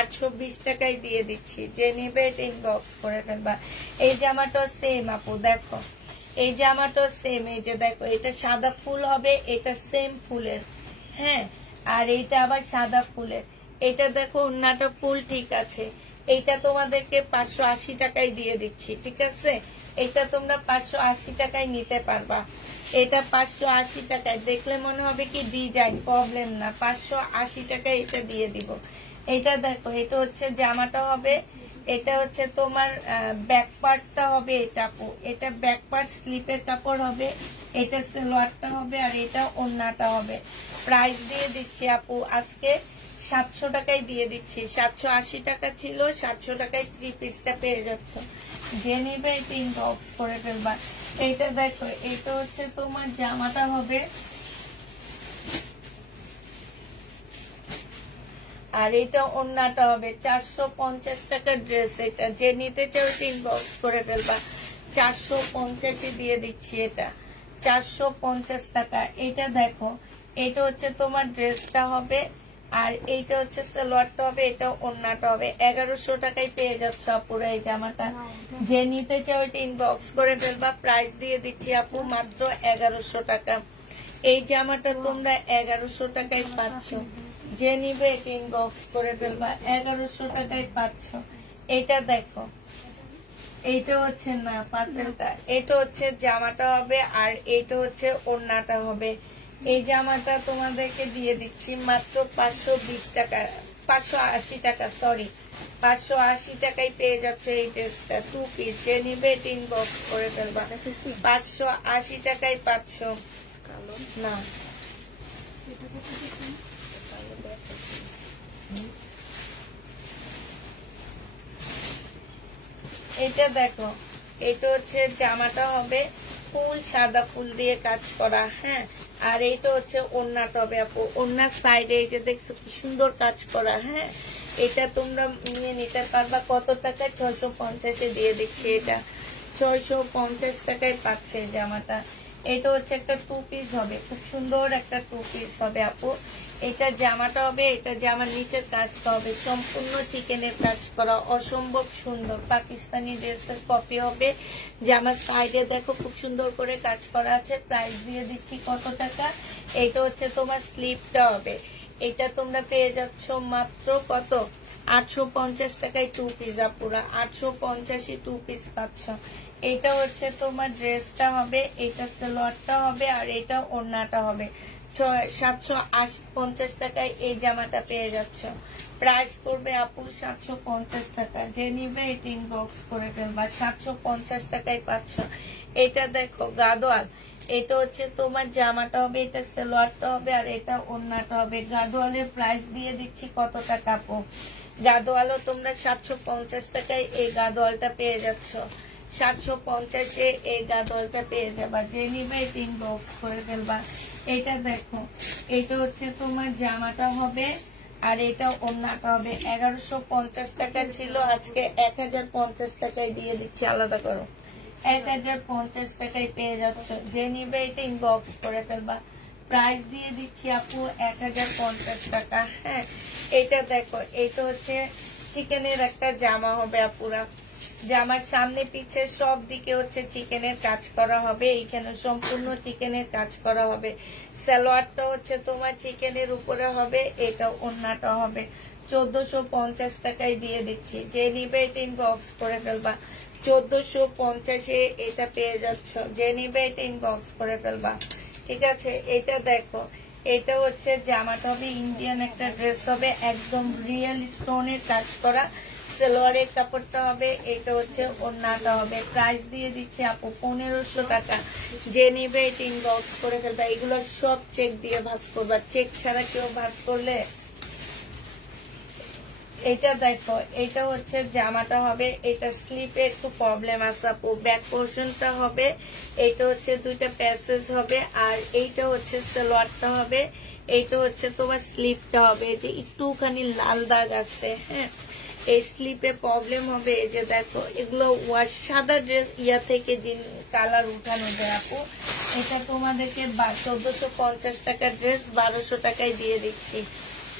820 টাকায় দিয়ে দিচ্ছি। যে নিবে এটা ইনবক্স করে ফেলবা। এই জামাটা সেম আপু, দেখো এই জামাটা সেম। এই যে দেখো, এটা সাদা ফুল হবে, এটা সেম ফুলের, হ্যাঁ, আর এইটা আবার সাদা ফুলের। এটা দেখো ওড়নাটা ফুল ঠিক আছে। এইটা তোমাদেরকে 580 টাকায় দিয়ে দিচ্ছি, ঠিক আছে? এটা তোমরা 580 টাকায় নিতে পারবা। এটা 580 টাকায় দেখলে মনে হবে কি ডিজাইন, প্রবলেম না, 580 টাকায় এটা দিয়ে দিব। এটা দেখো, এটা হচ্ছে জামাটা হবে, এটা হচ্ছে তোমার ব্যাক পার্টটা হবে, এটা আপু এটা ব্যাক পার্ট স্লিপের কাপড় হবে, এটা সালোয়ারটা হবে, আর এটা ওড়নাটা হবে। প্রাইস দিয়ে দিচ্ছি আপু আজকে 700 টাকায় দিয়ে দিচ্ছি। 780 টাকা ছিল, 700 টাকায় 3 পিসটা পেয়ে যাচ্ছ। যে নিবে এটা ইনবক্স করে ফেলবা। এইটা দেখো, এটা হচ্ছে তোমার জামাটা হবে, আর এটা ওড়নাটা হবে। 450 টাকার ড্রেস এটা। যে নিতে চাও ইনবক্স করে ফেলবা। 450 দিয়ে দিচ্ছি এটা, 450 টাকা। এটা দেখো, এটা হচ্ছে তোমার ড্রেসটা হবে, আর এইটা হচ্ছে সালোয়ারটা হবে, এটা ওড়নাটা হবে। 1100 টাকায় পেয়ে যাচ্ছ আপুরা এই জামাটা। যে নিতে চাও এটা ইনবক্স করে ফেলবা। প্রাইস দিয়ে দিচ্ছি আপু মাত্র 1100 টাকা। এই জামাটা তোমরা 1100 টাকায় পাচ্ছ। যে নিবে এটা ইনবক্স করে ফেলবা। 1100 টাকায় পাচ্ছ। এটা দেখো, এইটা হচ্ছে না পার্পেলটা, এটা হচ্ছে জামাটা হবে, আর এইটা হচ্ছে ওড়নাটা হবে। এই জামাটা তোমাদেরকে দিয়ে দিচ্ছি মাত্র 520 টাকা, 580 টাকা, সরি 580 টাকায় পেয়ে যাচ্ছে এই ড্রেসটা 2 পিস। যে নিবে এটা ইনবক্স করে ফেলবা। 580 টাকায় পাচ্ছ। না এটা দেখো, এটা হচ্ছে জামাটা হবে ফুল সাদা ফুল দিয়ে কাজ করা, হ্যাঁ, আর এইটা হচ্ছে ওড়নাটা হবে আপু। ওড়নার সাইডে এই যে দেখছো কি সুন্দর কাজ করা, হ্যাঁ, এটা তোমরা নিয়ে নিতে পারবা। কত টাকায়? 650 দিয়ে দিচ্ছি। এটা 650 টাকায় পাচ্ছে এই জামাটা। এটা হচ্ছে একটা 2 পিস হবে, খুব সুন্দর একটা 2 পিস হবে আপু। এটা জামাটা হবে, এটা জামার নিচের কাজটা হবে সম্পূর্ণ চিকেনের কাজ করা, অসম্ভব সুন্দর পাকিস্তানি ড্রেসের কপি হবে। জামার সাইডে দেখো খুব সুন্দর করে কাজ করা আছে। প্রাইস দিয়ে দিচ্ছি কত টাকা? এটা হচ্ছে তোমার স্লিপটা হবে, এটা তোমরা পেয়ে যাচ্ছ মাত্র কত? 850 টাকায় 2 পিস আপুরা, 850 2 পিস পাচ্ছ। এটা হচ্ছে তোমার ড্রেসটা হবে, এটা সালোয়ারটা হবে, আর এটা ওড়নাটা হবে। 750 টাকায় এই জামাটা পেয়ে যাচ্ছ। প্রাইস করবে আপু 750 টাকা। যে নিবে এটা ইনবক্স করে ফেলবা। 750 টাকায় পাচ্ছ। এটা দেখো গাদোয়াল, এটা হচ্ছে তোমার জামাটা হবে, এটা সালোয়ারটা হবে, আর এটা ওড়নাটা হবে। গাদোয়ালের প্রাইস দিয়ে দিচ্ছি কত টাকা আপু? গাদোয়ালও তোমরা 750 টাকায় এই গাদোয়ালটা পেয়ে যাচ্ছ। 750-এ এই গাদোয়ালটা পেয়ে যাবা। যে নিবে এটা ইনবক্স করে ফেলবা। এটা দেখো, এটা হচ্ছে তোমার জামাটা হবে, আর এটা ওড়নাটা হবে। 1150 টাকা ছিল, আজকে 1050 টাকায় দিয়ে দিচ্ছি। আলাদা করো, 1050 টাকায় পেয়ে যাচ্ছ। যে নিবে এটা ইনবক্স করে ফেলবা। প্রাইস দিয়ে দিচ্ছি আপু 1050 টাকা। হ্যাঁ, এটা দেখো, এটা হচ্ছে চিকেনের একটা জামা হবে আপুরা। জামার সামনে পিছে সব দিকে হচ্ছে চিকেনের কাজ করা হবে, এইখানে সম্পূর্ণ চিকেনের কাজ করা হবে। সালোয়ারটা হচ্ছে তোমার চিকেনের উপরে হবে, এটা ওড়নাটা হবে। 1450 টাকায় দিয়ে দিচ্ছি। যে নিবে এটা ইনবক্স করে ফেলবা। 1450-এ এটা পেয়ে যাচ্ছ। যে নিবে এটা ইনবক্স করে ফেলবা। ঠিক আছে, এটা দেখো, এটা হচ্ছে জামাটা হবে, ইন্ডিয়ান একটা ড্রেস হবে, একদম রিয়েল স্টোনের কাজ করা। সালোয়ারের কাপড়টা হবে, এটা হচ্ছে ওড়নাটা হবে। প্রাইস দিয়ে দিচ্ছে আপু 1500 টাকা। যে নিবে এটা ইনবক্স করে ফেলবা। এগুলো সব চেক দিয়ে ভাঁজ করবা, চেক ছাড়া কেউ ভাঁজ করলে এটা দেখো, এটা হচ্ছে জামাটা হবে, এটা স্লিপে একটু প্রবলেম আছে আপু, ব্যাক পোর্শনটা হবে, এটা হচ্ছে দুইটা প্যাসেজ হবে, আর এইটা হচ্ছে সালোয়ারটা হবে, এইটা হচ্ছে তোমার স্লিপটা হবে। এই যে একটুখানি লাল দাগ আছে, হ্যাঁ, এই স্লিপে প্রবলেম হবে। এই যে দেখো, এগুলো ওয়াশ সাদা ড্রেস ইয়া থেকে কালার উঠানো যায় আপু। এটা তোমাদেরকে 1450 টাকার ড্রেস 1200 টাকায় দিয়ে দিচ্ছি।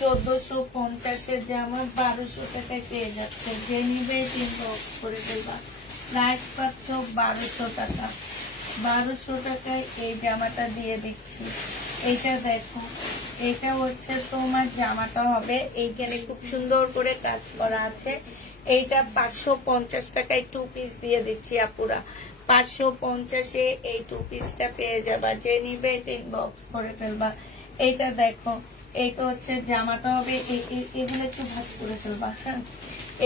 1450-এর জামা 1200 টাকায় পেয়ে যাচ্ছে। যে নিবে ইনবক্স করে দেবা। প্রাইস পাচ্ছ 1200 টাকা। 1200 টাকায় এই জামাটা দিয়ে দিচ্ছি। এইটা দেখো, এটা হচ্ছে তোমার জামাটা হবে, এইখানে খুব সুন্দর করে কাজ করা আছে। এইটা 550 টাকায় 2 পিস দিয়ে দিচ্ছি আপুরা। 550-এ এই 2 পিসটা পেয়ে যাবা। যে নিবে এটা ইনবক্স করে ফেলবা। এইটা দেখো, এইটা হচ্ছে জামাটা হবে, এগুলো একটু ভাগ করে ফেলবা, হ্যাঁ।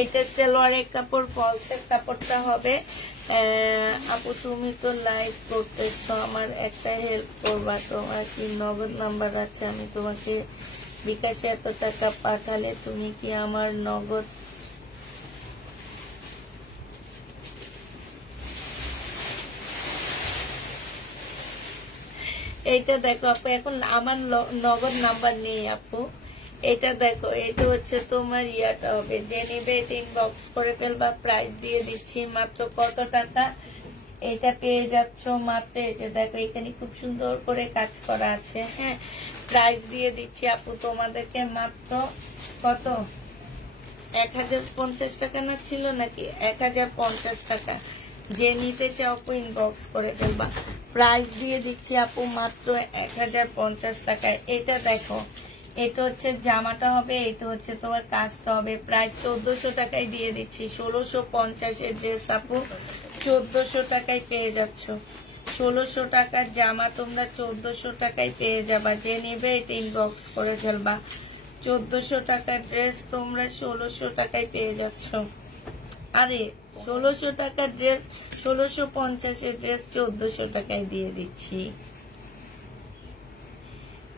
এটা সালোয়ারের কাপড়, ফলসের কাপড়টা হবে। আপু তুমি তো লাইভ করতেছো, আমার একটা হেল্প করবা? তোমার কি নগদ নাম্বার আছে? আমি তোমাকে বিকাশে এত টাকা পাঠালে তুমি কি আমার নগদ এইটা দেখো আপু, এখন আমার নগদ নাম্বার নেই আপু। এটা দেখো, এটা হচ্ছে তোমার ইয়াটা হবে। যে নিবে এটা ইনবক্স করে ফেলবা। প্রাইস দিয়ে দিচ্ছি মাত্র কত টাকা? এটা পেয়ে যাচ্ছ মাত্র, এই যে দেখো এখানে খুব সুন্দর করে কাজ করা আছে, হ্যাঁ। প্রাইস দিয়ে দিচ্ছি আপু তোমাদেরকে মাত্র কত? 1050 টাকা না ছিল নাকি? 1050 টাকা। যে নিতে চাও আপু ইনবক্স করে ফেলবা। প্রাইস দিয়ে দিচ্ছি আপু মাত্র 1050 টাকায়। এটা দেখো, এটা হচ্ছে জামাটা হবে, এটা হচ্ছে তোমার কাজটা হবে। প্রাইস 1400 টাকায় দিয়ে দিচ্ছি। 1650-এর ড্রেস আপু 1400 টাকায় পেয়ে যাচ্ছ। 1600 টাকার জামা তোমরা 1400 টাকায় পেয়ে যাবা। যে নিবে এটা ইনবক্স করে ফেলবা। 1400 টাকার ড্রেস তোমরা 1600 টাকায় পেয়ে যাচ্ছ। আরে 1600 টাকার ড্রেস, 1650-এর ড্রেস 1400 টাকায় দিয়ে দিচ্ছি।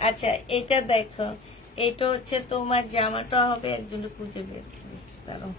আচ্ছা, এটা দেখো, এটা হচ্ছে তোমার জামাটা হবে, একজনে খুঁজে বের করে দাঁড়াও।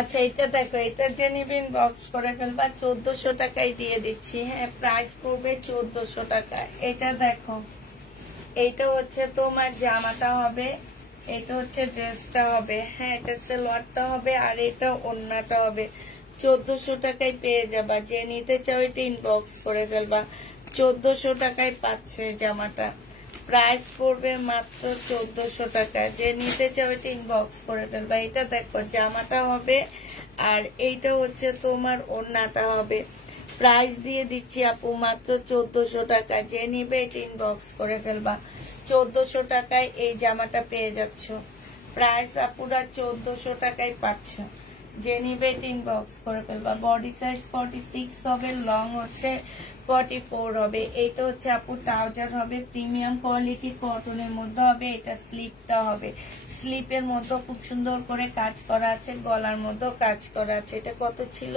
আচ্ছা, এটা দেখো, এটা যে নিবেন বক্স করে ফেলবা। 1400 টাকায় দিয়ে দিচ্ছি, হ্যাঁ। প্রাইস পড়বে 1400 টাকা। এটা দেখো, এইটা হচ্ছে তোমার জামাটা হবে, এটা হচ্ছে ড্রেসটা হবে, হ্যাঁ। এটা সালোয়ারটা হবে, আর এটা ওড়নাটা হবে। 1400 টাকায় পেয়ে যাবা। যে নিতে চাও এটা ইনবক্স করে ফেলবা। 1400 টাকায় পাচ্ছ এই জামাটা। প্রাইস পড়বে মাত্র 1400 টাকা। যে নিতে চাও এটা ইনবক্স করে ফেলবা। এটা দেখো, জামাটা হবে, আর এইটা হচ্ছে তোমার ওড়নাটা হবে। প্রাইস দিয়ে দিচ্ছি আপু মাত্র 1400 টাকা। যে নিবে এটা ইনবক্স করে ফেলবা। 1400 টাকায় এই জামাটা পেয়ে যাচ্ছ। প্রাইস আপুরা 1400 টাকায় পাচ্ছ। যে নিবে এটা ইনবক্স করে ফেলবা। বডি সাইজ 46 হবে, লং হচ্ছে 44 হবে। এইটা হচ্ছে আপু ট্রাউজার হবে, প্রিমিয়াম কোয়ালিটি কটনের মধ্যে হবে। এটা স্লিপটা হবে, স্লিপের মধ্যে খুব সুন্দর করে কাজ করা আছে, গলার মধ্যেও কাজ করা আছে। এটা কত ছিল?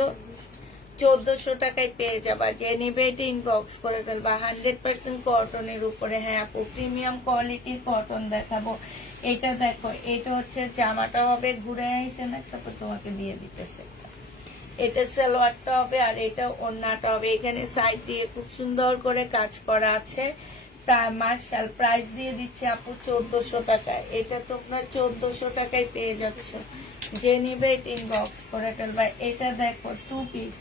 1400 টাকায় পেয়ে যাবা। যে নিবে এটা ইনবক্স করে ফেলবা। 100% কটনের উপরে, হ্যাঁ আপু প্রিমিয়াম কোয়ালিটির কটন দেখাবো। এটা দেখো, এটা হচ্ছে জামাটা হবে, ঘুরে আসে না, তারপর তোমাকে দিয়ে দিতেছে। এটা সালোয়ারটা হবে, আর এটা ওড়নাটা হবে। এখানে সাইড দিয়ে খুব সুন্দর করে কাজ করা আছে। মার্শাল প্রাইস দিয়ে দিচ্ছে আপু 1400 টাকায়। এটা তোমরা 1400 টাকায় পেয়ে যাচ্ছ। যে নিবে এটা ইনবক্স করে ফেলবা। এটা দেখো 2 পিস,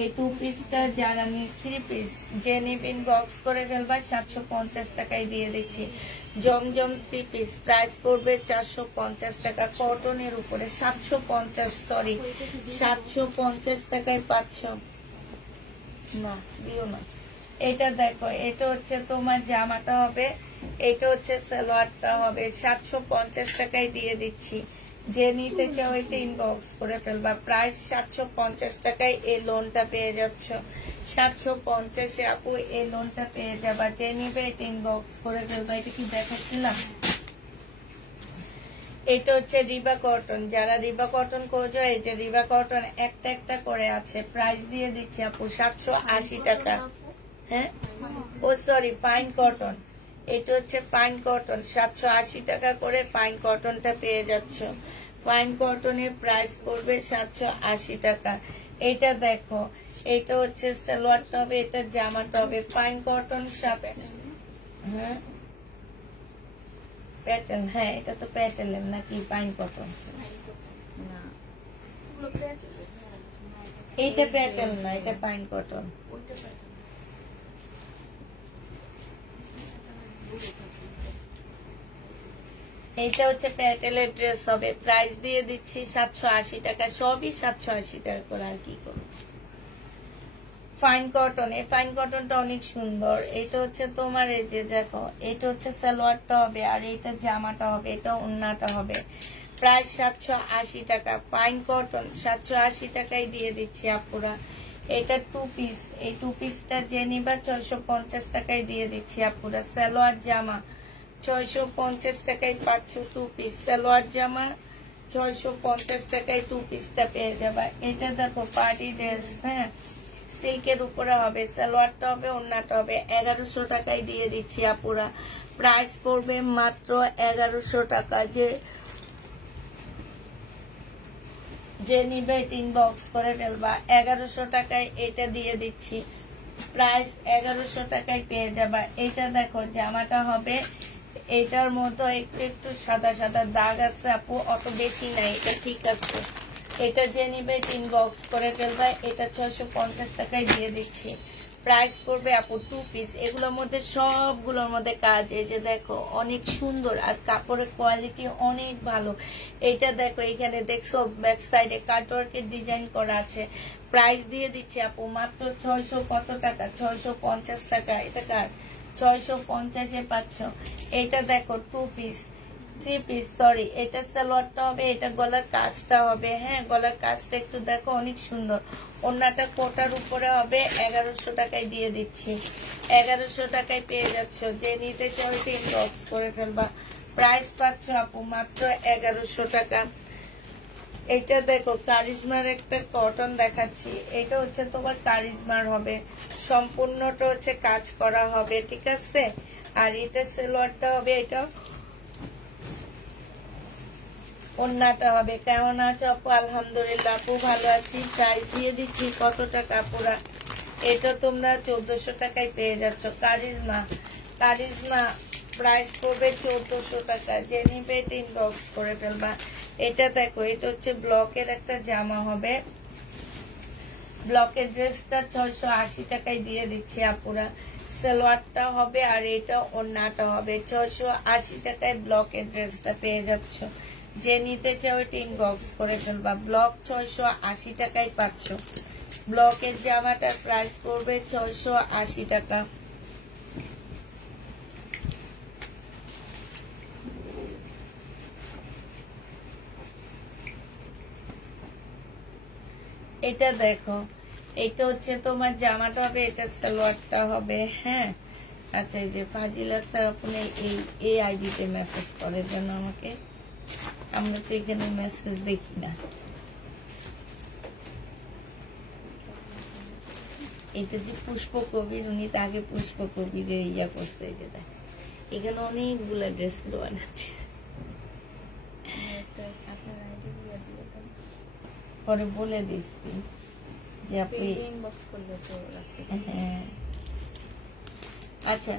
এই 2 পিসটা যারা নিয়ে 3 পিস, যে নিবে ইনবক্স করে ফেলবা। 750 টাকায় দিয়ে দিচ্ছি। জমজম 3 পিস, প্রাইস পড়বে 450 টাকা। কটনের উপরে 750, সরি 750 টাকায় পাচ্ছ না, দিও না। এটা দেখো, এটা হচ্ছে তোমার জামাটা হবে, এটা হচ্ছে সালোয়ারটা হবে 750 টাকায় দিয়ে দিচ্ছি। যে নিতে চাও এটা ইনবক্স করে ফেলবা। প্রাইস 750 টাকায় এই লোনটা পেয়ে যাচ্ছ। 750 আপু এই লোনটা পেয়ে যাবা। যে নিবে এটা ইনবক্স করে ফেলবা। এটা কি দেখাচ্ছিলাম? এটা হচ্ছে রিবা কটন। যারা রিবা কটন খোঁজো, এই যে রিবা কটন একটা একটা করে আছে। প্রাইস দিয়ে দিচ্ছি আপু 780 টাকা। হ্যাঁ, ও সরি, পাইন কটন। এটা হচ্ছে পাইন কটন, 780 টাকা করে পাইন কটনটা পেয়ে যাচ্ছ। পাইন কটনের প্রাইস পড়বে 780 টাকা। এটা দেখো, এটা হচ্ছে সালোয়ারটা হবে, এটা জামাটা হবে পাইন কটন সাথে। হ্যাঁ প্যাটার্ন, হ্যাঁ এটা তো প্যাটার্ন নাকি পাইন কটন? এইটা প্যাটার্ন না, এটা পাইন কটন। এইটা হচ্ছে প্যাটেলের ড্রেস হবে। প্রাইস দিয়ে দিচ্ছি 780 টাকা। সবই 780 টাকা করে, আর কি করবো। ফাইন কটন, এই ফাইন কটনটা অনেক সুন্দর। এটা হচ্ছে তোমার, এই যে দেখো, এটা হচ্ছে সালোয়ারটা হবে, আর এইটা জামাটা হবে, এটা ওন্নাটা হবে। প্রাইস 780 টাকা। ফাইন কটন 780 টাকায় দিয়ে দিচ্ছি আপুরা। এটা 2 পিস, এই 2 পিসটা যে নিবা 650 টাকায় দিয়ে দিচ্ছি আপুরা। সালোয়ার জামা 650 টাকায় পাচ্ছ 2 পিস। সালোয়ার জামা 650 টাকায় 2 পিসটা পেয়ে যাবা। এটা দেখো পার্টি ড্রেস, হ্যাঁ সিল্কের উপরে হবে। সালোয়ারটা হবে, ওন্নাটা হবে। 1100 টাকায় দিয়ে দিচ্ছি আপুরা। প্রাইস পড়বে মাত্র 1100 টাকা। যে নিবে ইনবক্স করে ফেলবা। 1100 টাকায় এটা দিয়ে দিচ্ছি। প্রাইস 1100 টাকায় পেয়ে যাবা। এটা দেখো জামাটা হবে, এটার মতো একটু একটু সাদা সাদা দাগ আছে আপু, অত বেশি নাই, এটা ঠিক আছে। এটা যে নিবে ইনবক্স করে ফেলবা। এটা 650 টাকায় দিয়ে দিচ্ছি। প্রাইস পড়বে আপু 2 পিস। এগুলোর মধ্যে সবগুলোর মধ্যে কাজ, এই যে দেখো অনেক সুন্দর, আর কাপড়ের কোয়ালিটি অনেক ভালো। এটা দেখো এখানে দেখছো ব্যাক সাইডে কাটওয়ার্কের ডিজাইন করা আছে। প্রাইস দিয়ে দিচ্ছি আপু মাত্র 600 কত টাকা, 650 টাকা। এটা কার? 650-এ পাচ্ছ। এটা দেখো 2 পিস, 3 পিস সরি। এটা সালোয়ারটা হবে, এটা গলার কাজটা হবে। হ্যাঁ, গলার কাজটা একটু দেখো অনেক সুন্দর। ওন্নাটা কোটার উপরে হবে। 1100 টাকায় দিয়ে দিচ্ছি। 1100 টাকায় পেয়ে যাচ্ছ। যে নিতে চাও ইনবক্স করে ফেলবা। প্রাইস পাচ্ছ আপু মাত্র 1100 টাকা। এটা দেখো কারিজমার একটা কটন দেখাচ্ছি। এটা হচ্ছে তোমার কারিজমার হবে, সম্পূর্ণটা হচ্ছে কাজ করা হবে, ঠিক আছে। আর এটা সালোয়ারটা হবে, এটা ওন্নাটা হবে। কেমন আছো আপু? আলহামদুলিল্লাহ আপু ভালো আছি। প্রাইস দিয়ে দিচ্ছি কত টাকা পুরা? এটা তোমরা 1400 টাকায় পেয়ে যাচ্ছ। কারিজমা, কারিজমা প্রাইস পড়বে 1400 টাকা। যে নিবে ইনবক্স করে ফেলবা। এটা দেখো, এটা হচ্ছে ব্লকের একটা জামা হবে। ব্লকের ড্রেসটা 680 টাকায় দিয়ে দিচ্ছি আপুরা। সালোয়ারটা হবে, আর এটা ওন্নাটা হবে। 680 টাকায় ব্লকের ড্রেসটা পেয়ে যাচ্ছ। যে নিতে চাও এটা ইনবক্স করে ফেলবা। ব্লক 680 টাকায় পাচ্ছ। ব্লকের জামাটার প্রাইস পড়বে 680 টাকা। এটা দেখো, এটা হচ্ছে তোমার জামাটা হবে, এটা সালোয়ারটা হবে। হ্যাঁ আচ্ছা, এই যে ফাজিল আক্তার আপনি এই আইডিতে মেসেজ করার জন্য আমাকে, আমরা তো এখানে মেসেজ দেখি না। এটা যে পুষ্প কবির, উনি তো আগে পুষ্প কবির ইয়া করতে, এখানে অনেকগুলো ড্রেস গুলো বানাচ্ছে। পরে বলে দিচ্ছি যে আপনি ইনবক্স করলে তো। হ্যাঁ আচ্ছা,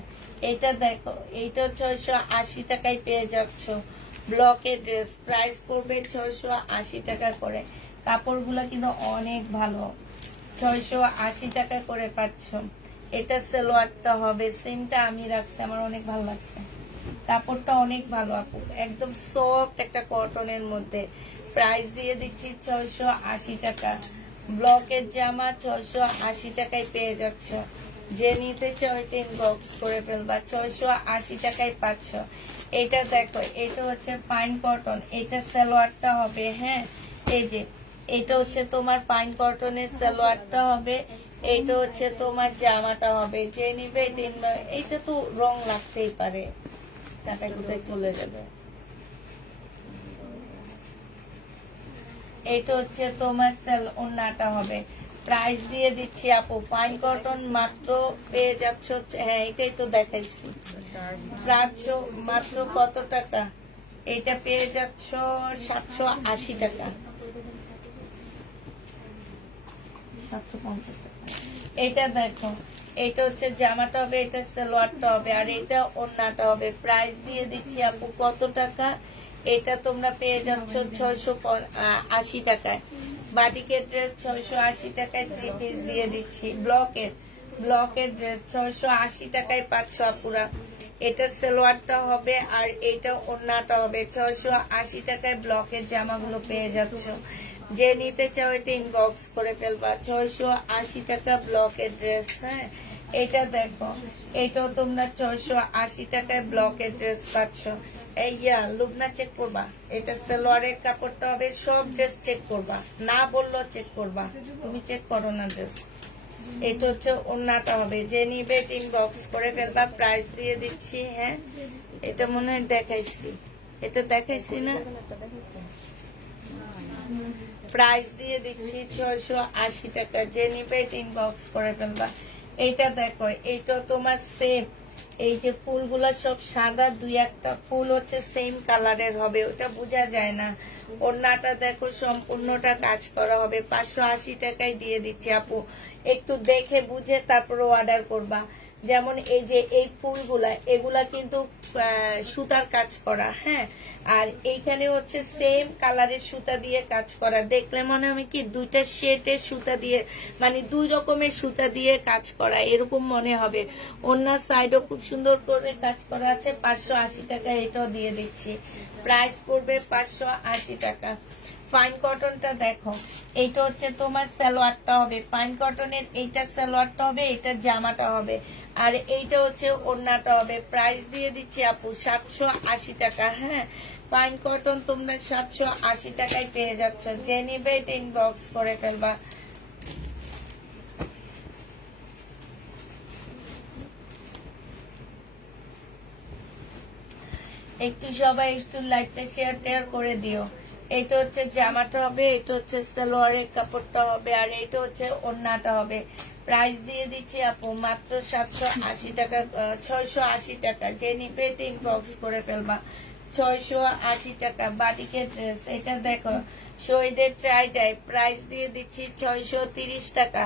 এটা দেখো, এইটা 680 টাকায় পেয়ে যাচ্ছ। ব্লকের ড্রেস প্রাইস পড়বে 680 টাকা করে। কাপড়গুলো কিন্তু অনেক ভালো, 680 টাকা করে পাচ্ছ। এটা সালোয়ারটা হবে, সেমটা আমি রাখছি, আমার অনেক ভালো লাগছে। কাপড়টা অনেক ভালো আপু, একদম সফট একটা কটনের মধ্যে। প্রাইস দিয়ে দিচ্ছি 680 টাকা। ব্লকের জামা 680 টাকায় পেয়ে যাচ্ছ। যে নিতে চাও এটা ইনবক্স করে ফেলবা। 680 টাকায় 500। এটা দেখো, এটা হচ্ছে ফাইন কটন, এটা সালোয়ারটা হবে। হ্যাঁ, এই যে এটা হচ্ছে তোমার ফাইন কটনের সালোয়ারটা হবে, এইটা হচ্ছে তোমার জামাটা হবে। যে নিবে এটা তো রং লাগতেই পারে, কাটা কোথায় চলে যাবে। এটা হচ্ছে তোমার ওড়নাটা হবে। প্রাইস দিয়ে দিচ্ছি আপু, ফাইন কটন মাত্র পেয়ে যাচ্ছ। হ্যাঁ, এটাই তো দেখাইছি, মাত্র কত টাকা? এটা পেয়ে যাচ্ছ 780 টাকা, 750 টাকা। এটা দেখো, এটা হচ্ছে জামাটা হবে, এটা সালোয়ারটা হবে, আর এটা ওড়নাটা হবে। প্রাইস দিয়ে দিচ্ছি আপু কত টাকা? এটা তোমরা পেয়ে যাচ্ছ 680 টাকায়। বাটিকের ড্রেস 680 টাকায় 3 পিস দিয়ে দিচ্ছি। ব্লকের ড্রেস 680 টাকায় 500 আপুরা। এটা সালোয়ারটা হবে আর এটা ওড়নাটা হবে। 680 টাকায় ব্লকের জামাগুলো পেয়ে যাচ্ছ। যে নিতে চাও এটা ইনবক্স করে ফেলবা। 680 টাকা ব্লকের ড্রেস। হ্যাঁ, এটা দেখো, এটাও তোমরা 680 টাকায় ব্লকের ড্রেস পাচ্ছ। এই লুবনা চেক করবা, এটা সালোয়ারের কাপড়টা হবে। সব ড্রেস চেক করবা, না বললো চেক করবা, তুমি চেক করো না ড্রেস। এটা হচ্ছে ওড়নাটা হবে। যে নিবে ইনবক্স করে ফেলবা। প্রাইস দিয়ে দিচ্ছি। হ্যাঁ, এটা মনে হয় দেখাইছি, এটা দেখাইছি না? প্রাইস দিয়ে দিচ্ছি 680 টাকা। যে নিবে ইনবক্স করে ফেলবা। এইটা দেখো, এইটা তোমার সেম, এই যে ফুলগুলা সব সাদা, 2-1টা ফুল হচ্ছে সেম কালারের হবে, ওটা বোঝা যায় না। ওড়নাটা দেখো সম্পূর্ণটা কাজ করা হবে। 580 টাকায় দিয়ে দিচ্ছি আপু, একটু দেখে বুঝে তারপর অর্ডার করবা। যেমন এই যে এই ফুলগুলা, এগুলা কিন্তু সুতার কাজ করা। হ্যাঁ, আর এইখানে হচ্ছে সেম কালারের সুতা দিয়ে কাজ করা। দেখলে মনে হয় কি দুইটা শেডের সুতা দিয়ে, মানে 2 রকমের সুতা দিয়ে কাজ করা এরকম মনে হবে। ওনার সাইডও খুব সুন্দর করে কাজ করা আছে। 580 টাকা এটাও দিয়ে দিচ্ছি। প্রাইস পড়বে 580 টাকা। ফাইন কটনটা দেখো, এইটা হচ্ছে তোমার সালোয়ারটা হবে। ফাইন কটনের এইটা সালোয়ারটা হবে, এটা জামাটা হবে, আর এইটা হচ্ছে ওড়নাটা হবে। প্রাইস দিয়ে দিচ্ছি আপু 780 টাকা। হ্যাঁ, ফাইন কটন তোমরা 780 টাকায় পেয়ে যাচ্ছ। যে নিবে এটা ইনবক্স করে ফেলবা। একটু সবাই একটু লাইকটা শেয়ার করে দিও। এটা হচ্ছে জামাটা হবে, এটা হচ্ছে সালোয়ারের কাপড়টা হবে, আর এটা হচ্ছে ওড়নাটা হবে। প্রাইস দিয়ে দিচ্ছি আপু মাত্র 780 টাকা, 680 টাকা। যে নিবে এটা ইনবক্স করে ফেলবা। 680 টাকা বাটিকের ড্রেস। এটা দেখো, শহীদের ট্রাইডাই। প্রাইস দিয়ে দিচ্ছি 630 টাকা।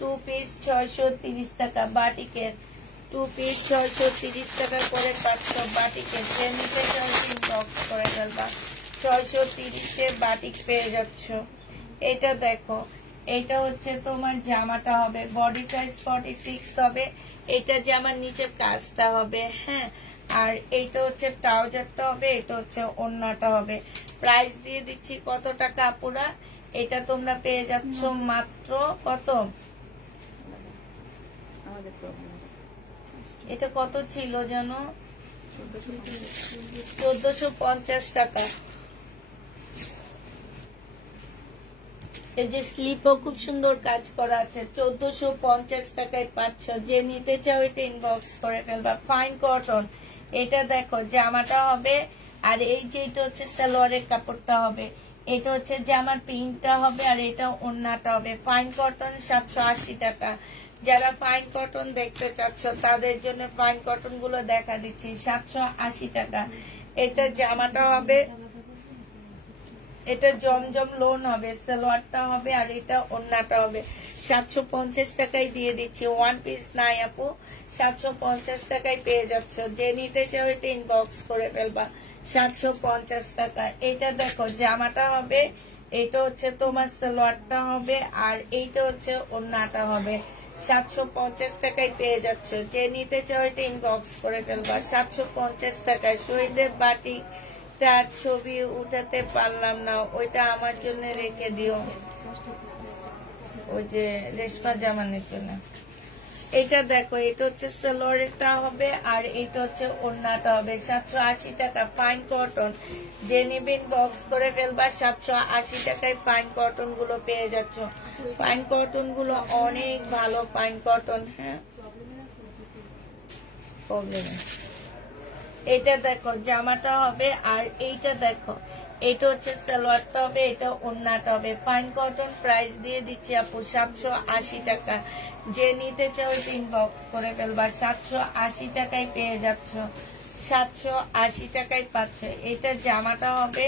2 পিস 630 টাকা বাটিকের। 2 পিস 630 টাকা করে 500 বাটিকের। যে নিতে চাও ইনবক্স করে ফেলবা। 630-এ বাটিক পেয়ে যাচ্ছ। এটা দেখো, এটা হচ্ছে তোমার জামাটা হবে, বডি সাইজ 46 হবে। এটা জামার নিচের কাজটা হবে। হ্যাঁ, আর এইটা হচ্ছে ট্রাউজারটা হবে, এটা হচ্ছে ওড়নাটা হবে। প্রাইস দিয়ে দিচ্ছি কত টাকা আপুরা? এটা তোমরা পেয়ে যাচ্ছ মাত্র কত? এটা কত ছিল জানো? 1450 টাকা। এই যে স্লিপও খুব সুন্দর কাজ করা আছে। 1450 টাকায় 500। যে নিতে চাও এটা ইনবক্স করে ফেলবা। Fine cotton. এটা দেখো, জামাটা হবে, আর এই যে এটা হচ্ছে সালোয়ারের কাপড়টা হবে। এটা হচ্ছে জামার প্রিন্টটা হবে, আর এটা ওড়নাটা হবে। ফাইন কটন 780 টাকা। যারা ফাইন কটন দেখতে চাচ্ছ তাদের জন্য ফাইন কটন গুলো দেখা দিচ্ছি। 780 টাকা। এটা জামাটা হবে, এটা জমজম লোন হবে, সালোয়ারটা হবে, আর এটা ওড়নাটা হবে। 750 টাকায় দিয়ে দিচ্ছি। 1 পিস নাই আপু, 750 টাকায় পেয়ে যাচ্ছ। যে নিতে চাও এটা ইনবক্স করে ফেলবা। 750 টাকা। এটা দেখো, জামাটা হবে, এটা হচ্ছে তোমার সালোয়ারটা হবে, আর এইটা হচ্ছে ওড়নাটা হবে। 750 টাকায় পেয়ে যাচ্ছ। যে নিতে চাও এটা ইনবক্স করে ফেলবা। 750 টাকায়। শহীদের বাটিক তার ছবি উঠাতে পারলাম না, ওইটা আমার জন্য রেখে দিও, ওই যে রেশমা জামানের জন্য। এটা দেখো, এটা হচ্ছে সালোয়ারটা হবে আর এটা হচ্ছে ওড়নাটা হবে। 780 টাকা ফাইন কটন, যে নিবেন বক্স করে ফেলবা। 780 টাকায় ফাইন কটন গুলো পেয়ে যাচ্ছ। ফাইন কটন গুলো অনেক ভালো ফাইন কটন। হ্যাঁ, প্রবলেম। এটা দেখো জামাটা হবে আর এইটা দেখো, এটা হচ্ছে সালোয়ারটা হবে, এটা ওড়নাটা হবে। ফাইন কটন প্রাইস দিয়ে দিচ্ছি আপু 780 টাকা। যে নিতে চাও ইনবক্স করে ফেলবা। 780 টাকায় পেয়ে যাচ্ছ, 780 টাকায় পাচ্ছ। এটা জামাটা হবে,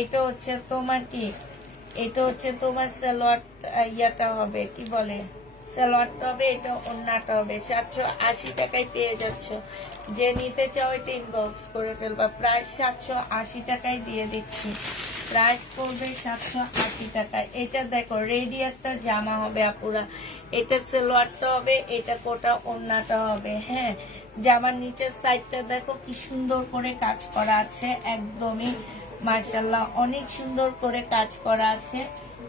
এটা হচ্ছে তোমার কি, এটা হচ্ছে তোমার সালোয়ার ইয়াটা হবে, কি বলে, সালোয়ারটা হবে, এটা ওড়নাটা হবে। 780 টাকায় পেয়ে যাচ্ছ। যে নিতে চাও এটা ইনবক্স করে ফেলবা। প্রাইস 780 টাকায় দিয়ে দিচ্ছি, প্রাইস পড়বে 780 টাকায়। এটা দেখো রেডি একটা জামা হবে আপুরা, এটা সালোয়ারটা হবে, এটা কোটা ওড়নাটা হবে। হ্যাঁ, জামার নিচের সাইডটা দেখো কি সুন্দর করে কাজ করা আছে, একদমই মাশাআল্লাহ অনেক সুন্দর করে কাজ করা আছে।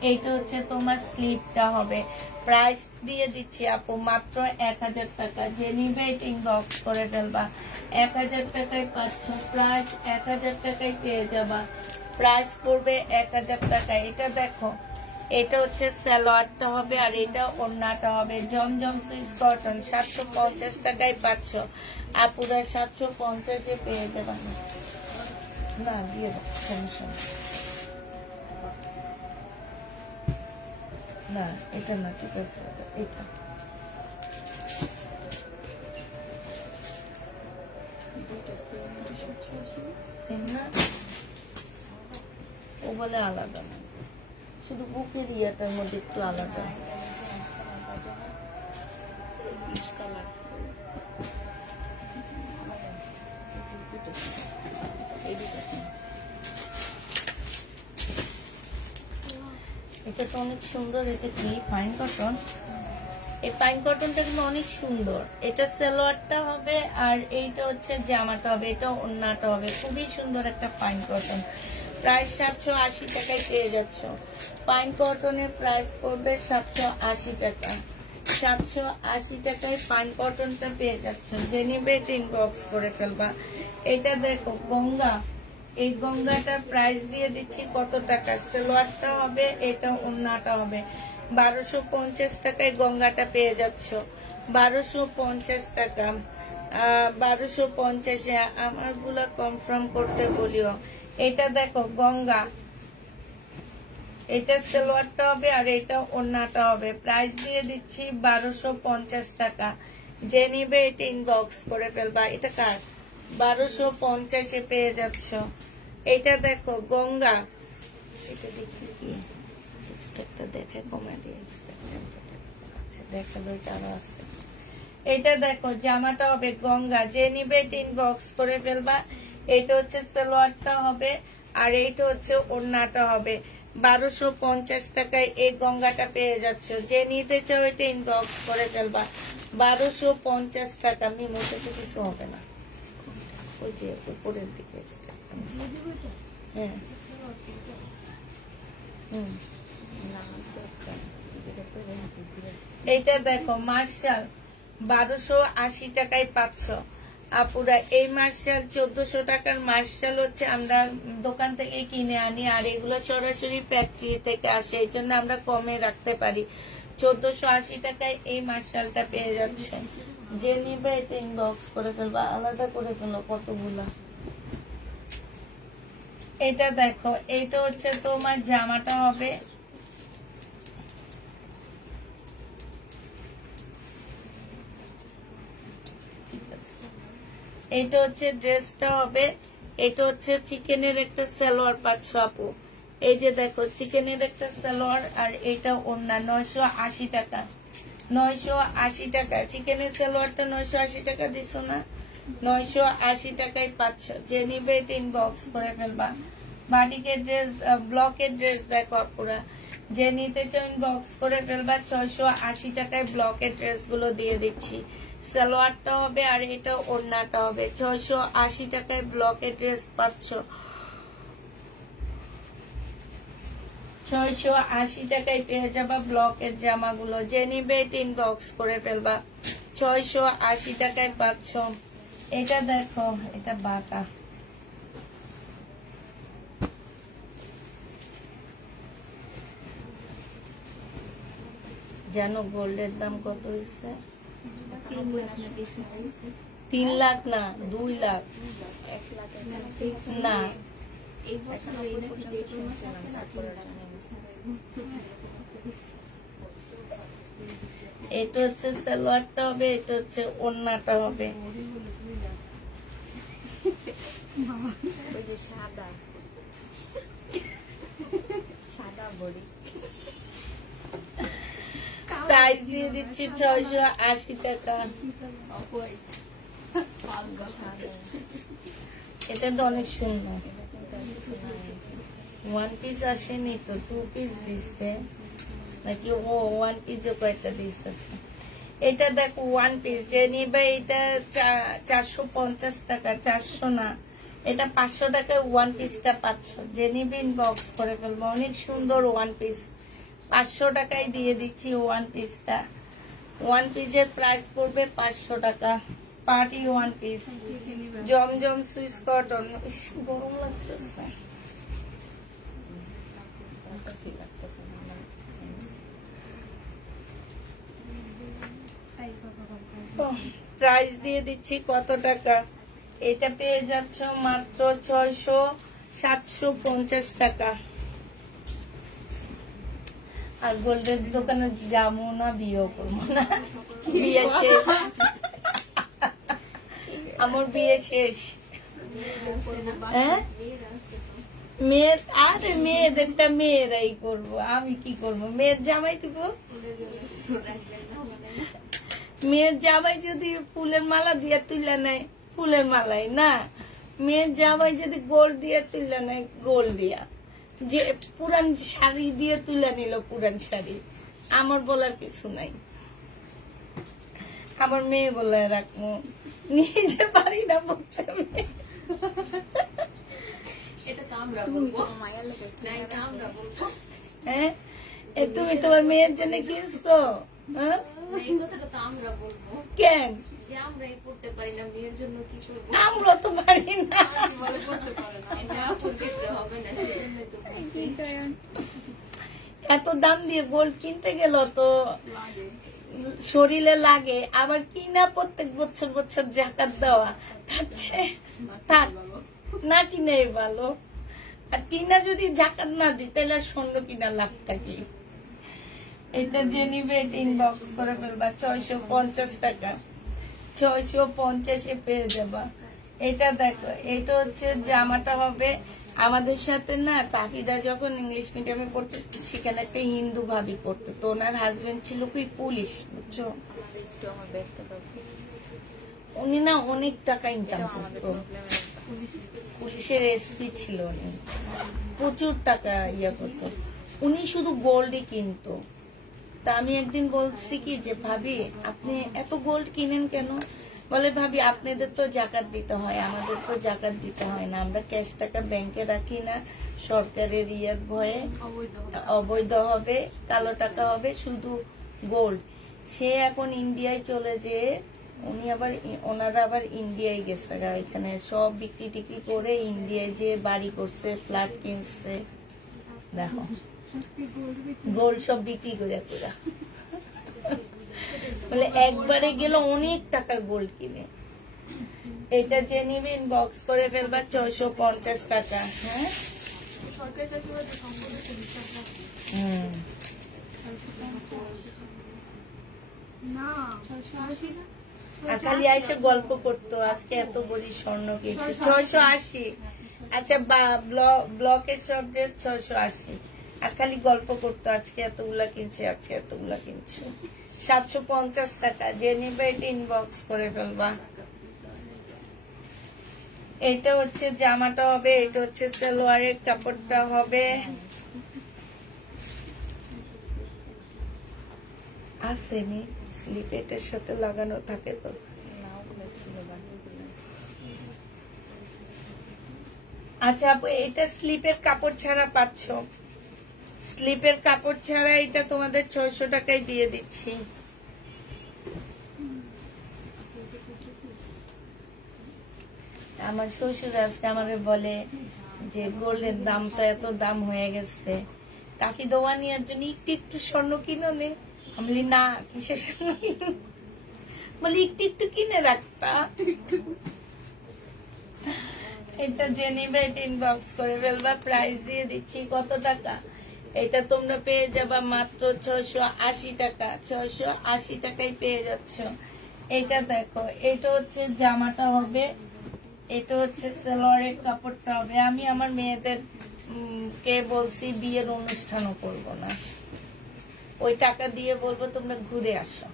এইটা হচ্ছে তোমার স্লিপটা হবে। প্রাইস দিয়ে দিচ্ছি আপু মাত্র 1000 টাকা। যে নিবে ইনবক্স করে ফেলবা। 1000 টাকায় পাচ্ছ, প্রাইস 1000 টাকায় পেয়ে যাবা। প্রাইস পড়বে 1000 টাকা। এটা দেখো, এটা হচ্ছে সালোয়ারটা হবে আর এটা ওড়নাটা হবে। জমজম সুইস কটন 750 টাকায় পাচ্ছ আপুরা। 750-এ পেয়ে যাবা। না দিয়ে দাও, সমস্যা না, এটা না, ঠিক আছে, এটা সেম না, ও বলে আলাদা না, শুধু বুকের ইয়াটার মধ্যে একটু আলাদা। এটা তো অনেক সুন্দর। এটা কি ফাইন কটন? এই ফাইন কটনটা কিন্তু অনেক সুন্দর। এটা সালোয়ারটা হবে আর এইটা হচ্ছে জামাটা হবে, এটা ওড়নাটা হবে। খুবই সুন্দর একটা ফাইন কটন। প্রাইস 780 টাকায় পেয়ে যাচ্ছ। ফাইন কটনের প্রাইস পড়বে 780 টাকা। 780 টাকায় ফাইন কটনটা পেয়ে যাচ্ছ। যে নিবে ইনবক্স করে ফেলবা। এটা দেখো গঙ্গা, এই গঙ্গাটার প্রাইস দিয়ে দিচ্ছি কত টাকা। সালোয়ারটা হবে, এটা ওড়নাটা হবে। 1250 টাকায় গঙ্গাটা পেয়ে যাচ্ছ। 1250 টাকা, 1250-এ। আমার গুলা কনফার্ম করতে বলিও। এটা দেখো গঙ্গা, এটা সালোয়ারটা হবে আর এটা ওড়নাটা হবে। প্রাইস দিয়ে দিচ্ছি 1250 টাকা। যে নিবে এটা ইনবক্স করে ফেলবা। এটা কার? 1250-এ পেয়ে যাচ্ছ। এটা দেখো গঙ্গা, এটা দেখি কি এক্সট্রাটা দেখে কমে দিয়ে আচ্ছা দেখালো, এটা আরো আছে। এটা দেখো জামাটা হবে গঙ্গা। যে নিবে ইনবক্স করে ফেলবা। এটা হচ্ছে সালোয়ারটা হবে আর এইটা হচ্ছে ওড়নাটা হবে। 1250 টাকায় এই গঙ্গাটা পেয়ে যাচ্ছ। যে নিতে চাও এটা ইনবক্স করে ফেলবা। 1250 টাকা। আমি মোটে কিছু হবে না, ওই যে উপরের দিকে এক্সট্রা। হ্যাঁ, এইটা দেখো মার্শাল 1280 টাকায় পাচ্ছ আপুরা। এই মার্শাল 1400 টাকার মার্শাল হচ্ছে আমরা দোকান থেকে কিনে আনি, আর এগুলো সরাসরি ফ্যাক্টরি থেকে আসে, এই জন্য আমরা কমে রাখতে পারি। 1480 টাকায় এই মার্শালটা পেয়ে যাচ্ছে। যে নিবে এটা ইনবক্স করে ফেলবা। আলাদা করে ফেলো কতগুলা। এটা দেখো, এটা হচ্ছে তোমার জামাটা হবে, এটা হচ্ছে ড্রেসটা হবে। এটা হচ্ছে চিকেনের একটা সালোয়ার পাচ্ছ আপু। এই যে দেখো চিকেনের একটা সালোয়ার আর এটা ওড়না। 980 টাকা, 980 টাকা। চিকেনের সালোয়ারটা 980 টাকা দিছ না, 980 টাকায় পাচ্ছ। যে নিবে এটা ইনবক্স করে ফেলবা। বাটিকের ড্রেস, ব্লকের ড্রেস দেখো আপুরা। যে নিতে চাও ইনবক্স করে ফেলবা। 680 টাকায় ব্লকের ড্রেস গুলো দিয়ে দিচ্ছি। সালোয়ারটা হবে আর এটা ওড়নাটা হবে। 680 টাকায় ব্লকের ড্রেস পাচ্ছ। 680 টাকায় পেয়ে যাবা ব্লকের জামাগুলো। যে নিবে ইনবক্স করে ফেলবা। 680 টাকায় পাচ্ছ। এটা দেখো, এটা বাঁকা, জানো গোল্ডের দাম কত হয়েছে? 3 লাখ না, 2 লাখ না। এটা হচ্ছে সালোয়ারটা হবে, এটা হচ্ছে ওড়নাটা হবে। সাদা বড়ি প্রাইস দিয়ে দিচ্ছি 680 টাকা। এটা তো অনেক সুন্দর। 1 পিস আসেনি তো, 2 পিস দিচ্ছে নাকি? ও 1 পিসও কয়েকটা দিচ্ছে। এটা দেখো 1 পিস, যে নিবে এটা 450 টাকা, 400 না, এটা 500 টাকায় 1 পিসটা পাচ্ছ। যে নিবে ইনবক্স করে ফেলবো। অনেক সুন্দর 1 পিস, 500 টাকায় দিয়ে দিচ্ছি 1 পিসটা। 1 পিসের প্রাইস পড়বে 500 টাকা। পার্টি 1 পিস, জমজম সুইস কটন। গরম লাগতেছে। প্রাইস দিয়ে দিচ্ছি কত টাকা? এটা পেয়ে যাচ্ছ মাত্র 750 টাকা। আর গোল্ডের দোকানে যাবো না, বিয়ে করবো না, বিয়ে শেষ। আমার বিয়ে শেষ। হ্যাঁ, মেয়ের, আরে মেয়েদেরটা মেয়েরাই করবো, আমি কি করবো? মেয়ের জামাই দিব। মেয়ের জামাই যদি ফুলের মালা দিয়ে তুলে নেয়, ফুলের মালাই না। মেয়ের জামাই যদি গোল্ড দিয়ে তুলে নেয়, গোল্ড দিয়া। যে পুরান শাড়ি দিয়ে তুলে নিল, পুরান শাড়ি। আমার বলার কিছু নাই। আমার মেয়ে বলে রাখবো, নিজে পারি না বলতে। হ্যাঁ, তুমি তোমার মেয়ের জন্য কিনছো? কেন? আমরা তো পারি না। এত দাম দিয়ে গোল্ড কিনতে গেল তো শরীরে লাগে, আবার কিনা প্রত্যেক বছর বছর জাকাত দেওয়া, থাক না কিনে ভালো। আর কিনা যদি জাকাত না দিই, তাহলে স্বর্ণ কিনা লাভটা কি? এটা যে নিবে ইনবক্স করে ফেলবা। 650 টাকা, 650-এ পেয়ে যাবা। এটা দেখো, এটা হচ্ছে জামাটা হবে। আমাদের সাথে না তাফিদা যখন ইংলিশ মিডিয়ামে পড়তো, সেখানে একটা হিন্দু ভাবি পড়তো। তো ওনার হাজবেন্ড ছিল কি পুলিশ, বুঝছো? উনি না অনেক টাকা ইনকাম করতো, পুলিশের এসপি ছিল উনি, প্রচুর টাকা ইয়া করতো। উনি শুধু গোল্ডই কিনতো। তা আমি একদিন বলছি কি যে, ভাবি আপনি এত গোল্ড কিনেন কেন? বলে, ভাবি আপনাদের তো জাকাত দিতে হয়, আমাদের তো জাকাত দিতে হয় না। আমরা ক্যাশ টাকা ব্যাংকে রাখি না, সরকারের ইয়ের ভয়ে অবৈধ হবে, কালো টাকা হবে, শুধু গোল্ড। সে এখন ইন্ডিয়ায় চলে যেয়ে ওনারা আবার ইন্ডিয়ায় গেছে, এখানে সব বিক্রি টিক্রি করে ইন্ডিয়ায় যে বাড়ি করছে, ফ্ল্যাট কিনছে। দেখো গোল্ড সব বিক্রি করে পুরা, বলে একবারে গেল অনেক টাকার গোল্ড কিনে। এটা যে নিবে ইনবক্স করে ফেলবা। 650 টাকা। হ্যাঁ, আর খালি এসে গল্প করতো আজকে এত বড়ি স্বর্ণ কিনছে। 680। আচ্ছা, ব্লকের সব ড্রেস 680। আর খালি গল্প করতো আজকে এতগুলা কিনছে, আজকে এতগুলা কিনছে। 750 টাকা। যে নিবে এটা ইনবক্স করে ফেলবা। এটা হচ্ছে জামাটা হবে, এটা হচ্ছে সালোয়ারের কাপড়টা হবে। আসেনি স্লিপ, এটার সাথে লাগানো থাকে তো। আচ্ছা আপু, এটা স্লিপের কাপড় ছাড়া পাচ্ছ। স্লিপের কাপড় ছাড়া এটা তোমাদের 600 টাকায় দিয়ে দিচ্ছি। আমার শ্বশুর আজকে আমাকে বলে যে গোল্ডের দামটা এত দাম হয়ে গেছে, কাকি দোয়া নেওয়ার জন্য একটু একটু স্বর্ণ কিনো নে। আমি বলি না, কিসের স্বর্ণ কিনো, বলি একটু একটু কিনে রাখতা। এটা যে নিবে এটা ইনবক্স করে ফেলবা, প্রাইস দিয়ে দিচ্ছি কত টাকা। এটা তোমরা পেয়ে যাবা মাত্র 680 টাকা। 680 টাকায় পেয়ে যাচ্ছ। এটা দেখো, এটা হচ্ছে জামাটা হবে, এটা হচ্ছে সালোয়ারের কাপড়টা হবে। আমি আমার মেয়েদের কে বলছি বিয়ের অনুষ্ঠানও করবো না, ওই টাকা দিয়ে বলবো তোমরা ঘুরে আসো।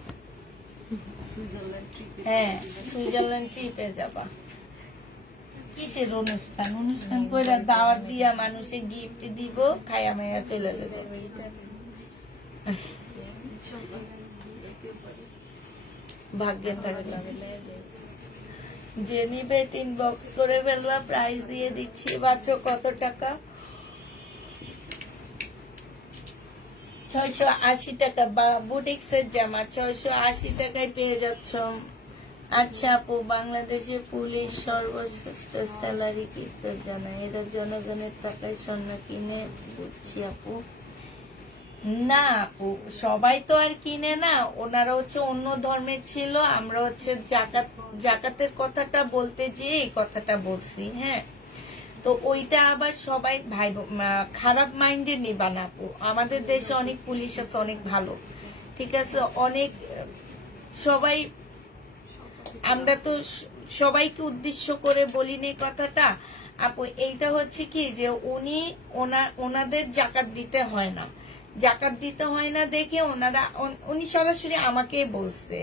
হ্যাঁ, সুইজারল্যান্ড ট্রিপে যাবা। কিসের অনুষ্ঠান? অনুষ্ঠান কইরা দাওয়াত দিয়া মানুষে গিফট দিব, খায়া মায়া চলে যাবে। ভাগ্যে থাকলে যে নিবে ইনবক্স করে ফেলবা, প্রাইস দিয়ে দিচ্ছি। বাচ্চা কত টাকা? 680 টাকা। বা বুটিক্সের জামা 680 টাকায় পেয়ে যাচ্ছ। আচ্ছা আপু, বাংলাদেশে পুলিশ সর্বশ্রেষ্ঠ স্যালারি কি করে জানায়? এরা জনগণের টাকায় স্বর্ণ কিনে। বুঝছি আপু। না আপু, সবাই তো আর কিনে না, ওনারা হচ্ছে অন্য ধর্মের ছিল, আমরা হচ্ছে জাকাতের কথাটা বলতে যে এই কথাটা বলছি। হ্যাঁ, তো ওইটা আবার সবাই ভাই খারাপ মাইন্ডে নিবা না আপু। আমাদের দেশে অনেক পুলিশ আছে, অনেক ভালো, ঠিক আছে, অনেক সবাই, আমরা তো সবাইকে উদ্দেশ্য করে বলিনি কথাটা আপু। এইটা হচ্ছে কি যে ওনাদের জাকাত দিতে হয় না, জাকাত দিতে হয় না দেখে উনি সরাসরি আমাকে বলছে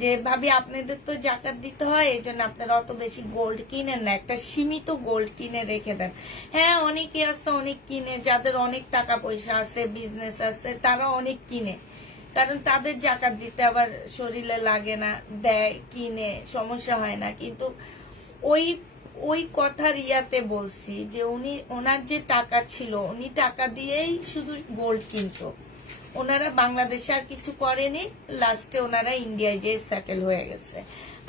যে ভাবি আপনাদের তো জাকাত দিতে হয়, এই জন্য আপনারা অত বেশি গোল্ড কিনেন না, একটা সীমিত গোল্ড কিনে রেখে দেন। হ্যাঁ, অনেকে আছে অনেক কিনে, যাদের অনেক টাকা পয়সা আছে, বিজনেস আছে, তারা অনেক কিনে, কারণ তাদের জাকাত দিতে আবার শরীরে লাগে না, দেয়, কিনে, সমস্যা হয় না। কিন্তু ওই কথার ইয়াতে বলছি যে ওনার যে টাকা ছিল, উনি টাকা দিয়েই শুধু গোল্ড কিনতো, ওনারা বাংলাদেশে আর কিছু করেনি, লাস্টে ওনারা ইন্ডিয়ায় যে সেটেল হয়ে গেছে।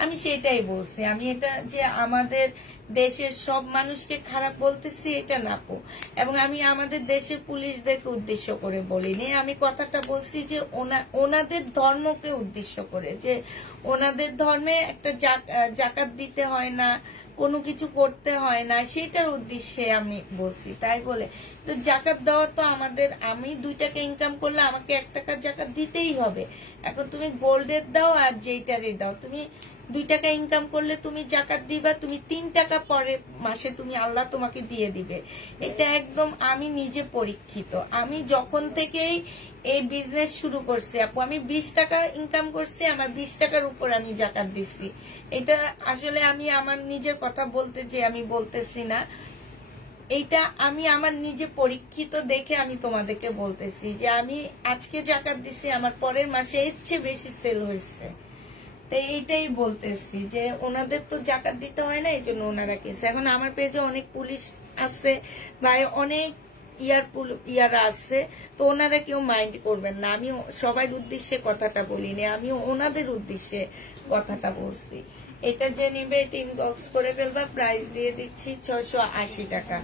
আমি সেটাই বলছি। আমি এটা যে আমাদের দেশের সব মানুষকে খারাপ বলতেছি এটা না আপু, এবং আমি আমাদের দেশের পুলিশদেরকে উদ্দেশ্য করে বলিনি। আমি কথাটা বলছি যে ওনাদের ধর্মকে উদ্দেশ্য করে, যে ওনাদের ধর্মে একটা জাকাত দিতে হয় না, কোনো কিছু করতে হয় না, সেটার উদ্দেশ্যে আমি বলছি। তাই বলে তো জাকাত দেওয়া তো আমাদের, আমি 2 টাকা ইনকাম করলে আমাকে 1 টাকা জাকাত দিতেই হবে। এখন তুমি গোল্ডের দাও আর যেইটারই দাও, তুমি 2 টাকা ইনকাম করলে তুমি জাকাত দিবা, তুমি 3 টাকা পরের মাসে তুমি আল্লাহ তোমাকে দিয়ে দিবে। এটা একদম আমি নিজে পরীক্ষিত। আমি যখন থেকেই এই বিজনেস শুরু করছি আপু, আমি 20 টাকা ইনকাম করছি, আমার 20 টাকার উপর আমি জাকাত দিচ্ছি। এটা আসলে আমি আমার নিজের কথা বলতে যে আমি বলতেছি না, এইটা আমি আমার নিজে পরীক্ষিত দেখে আমি তোমাদেরকে বলতেছি যে আমি আজকে জাকাত দিছি, আমার পরের মাসে এর চেয়ে বেশি সেল হয়েছে। তো এইটাই বলতেছি যে ওনাদের তো জাকাত দিতে হয় না, এই জন্য ওনারা কিনছে। এখন আমার পেজে অনেক পুলিশ আছে বা অনেক ইয়ারা আছে, তো ওনারা কেউ মাইন্ড করবেন না। আমি সবার উদ্দেশ্যে কথাটা বলিনি, আমি ওনাদের উদ্দেশ্যে কথাটা বলছি। এটা যে নিবে এটা ইনবক্স করে ফেলবা, প্রাইস দিয়ে দিচ্ছি 680 টাকা।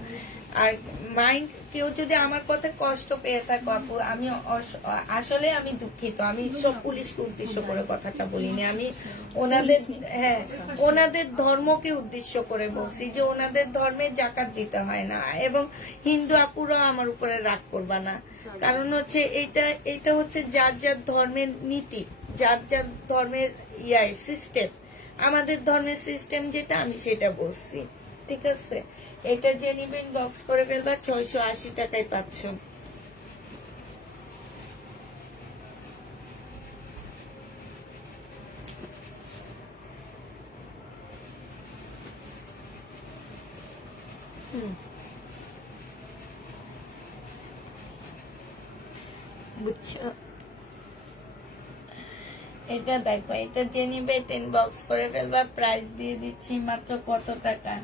আর মাইন্ড কেউ যদি আমার কথা কষ্ট পেয়ে থাকো আপু, আমি আসলে আমি দুঃখিত, আমি সব পুলিশকে উদ্দেশ্য করে কথাটা বলিনি। আমি ওনাদের ধর্মকে উদ্দেশ্য করে বলছি যে ওনাদের ধর্মে জাকাত দিতে হয় না। এবং হিন্দু আপুরা আমার উপরে রাগ করবা না, কারণ হচ্ছে এটা হচ্ছে যার যার ধর্মের নীতি, যার যার ধর্মের সিস্টেম। আমাদের ধর্মের সিস্টেম যেটা, আমি সেটা বলছি, ঠিক আছে। এটা যে নিবেন বক্স করে ফেলবা, 680 টাকায় পাচ্ছ। বুঝছো? এটা দেখো, এটা যে নিবে 10 বক্স করে ফেলবা, প্রাইস দিয়ে দিচ্ছি মাত্র কত টাকা?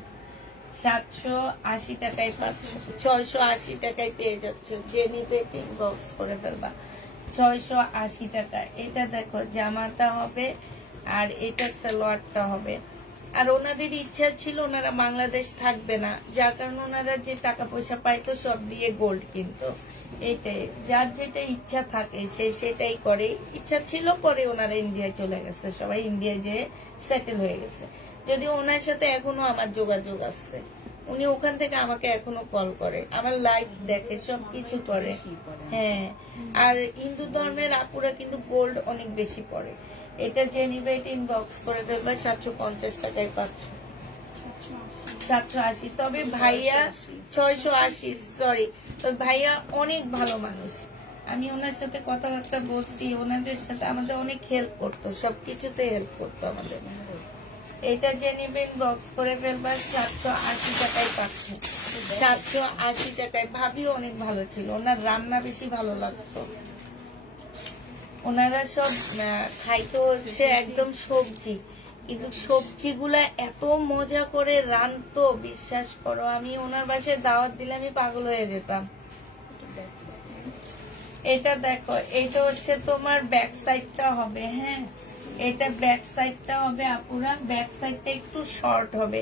780 টাকায় পাচ্ছ, 680 টাকায় পেয়ে যাচ্ছ। যে নিবে ইনবক্স করে ফেলবা। 680 টাকা। এটা দেখো জামাটা হবে আর এটা সালোয়ারটা হবে। আর ওনাদের ইচ্ছা ছিল ওনারা বাংলাদেশ থাকবে না, যার কারণে ওনারা যে টাকা পয়সা পাইতো সব দিয়ে গোল্ড কিনতো। এইটাই, যার যেটা ইচ্ছা থাকে সে সেটাই করে। ইচ্ছা ছিল, পরে ওনারা ইন্ডিয়ায় চলে গেছে, সবাই ইন্ডিয়ায় যে সেটেল হয়ে গেছে। যদি ওনার সাথে এখনো আমার যোগাযোগ আছে, উনি ওখান থেকে আমাকে এখনো কল করে, আমার লাইভ দেখে, সবকিছু করে। হ্যাঁ, আর হিন্দু ধর্মের আপুরা কিন্তু গোল্ড অনেক বেশি পড়ে। এটা যে নিবে এটা ইনবক্স করে ফেলবে। 750 টাকায় পাচ্ছ, 780। তবে ভাইয়া 680, সরি, তবে ভাইয়া অনেক ভালো মানুষ। আমি ওনার সাথে কথাবার্তা বলছি, ওনাদের সাথে আমাদের অনেক হেল্প করতো, সবকিছুতে হেল্প করতো আমাদের। এটা যে নিবে ইনবক্স করে ফেলবা। 780 টাকায় পাচ্ছ, 780 টাকায়। ভাবিও অনেক ভালো ছিল, ওনার রান্না বেশি ভালো লাগতো। ওনারা সব খাইতো হচ্ছে একদম সবজি, কিন্তু সবজিগুলা এত মজা করে রান্তো, বিশ্বাস করো, আমি ওনার বাসায় দাওয়াত দিলে আমি পাগল হয়ে যেতাম। এটা দেখো, এটা হচ্ছে তোমার ব্যাক সাইডটা হবে। হ্যাঁ, এটা ব্যাক সাইডটা হবে আপুরা, ব্যাক সাইডটা একটু শর্ট হবে।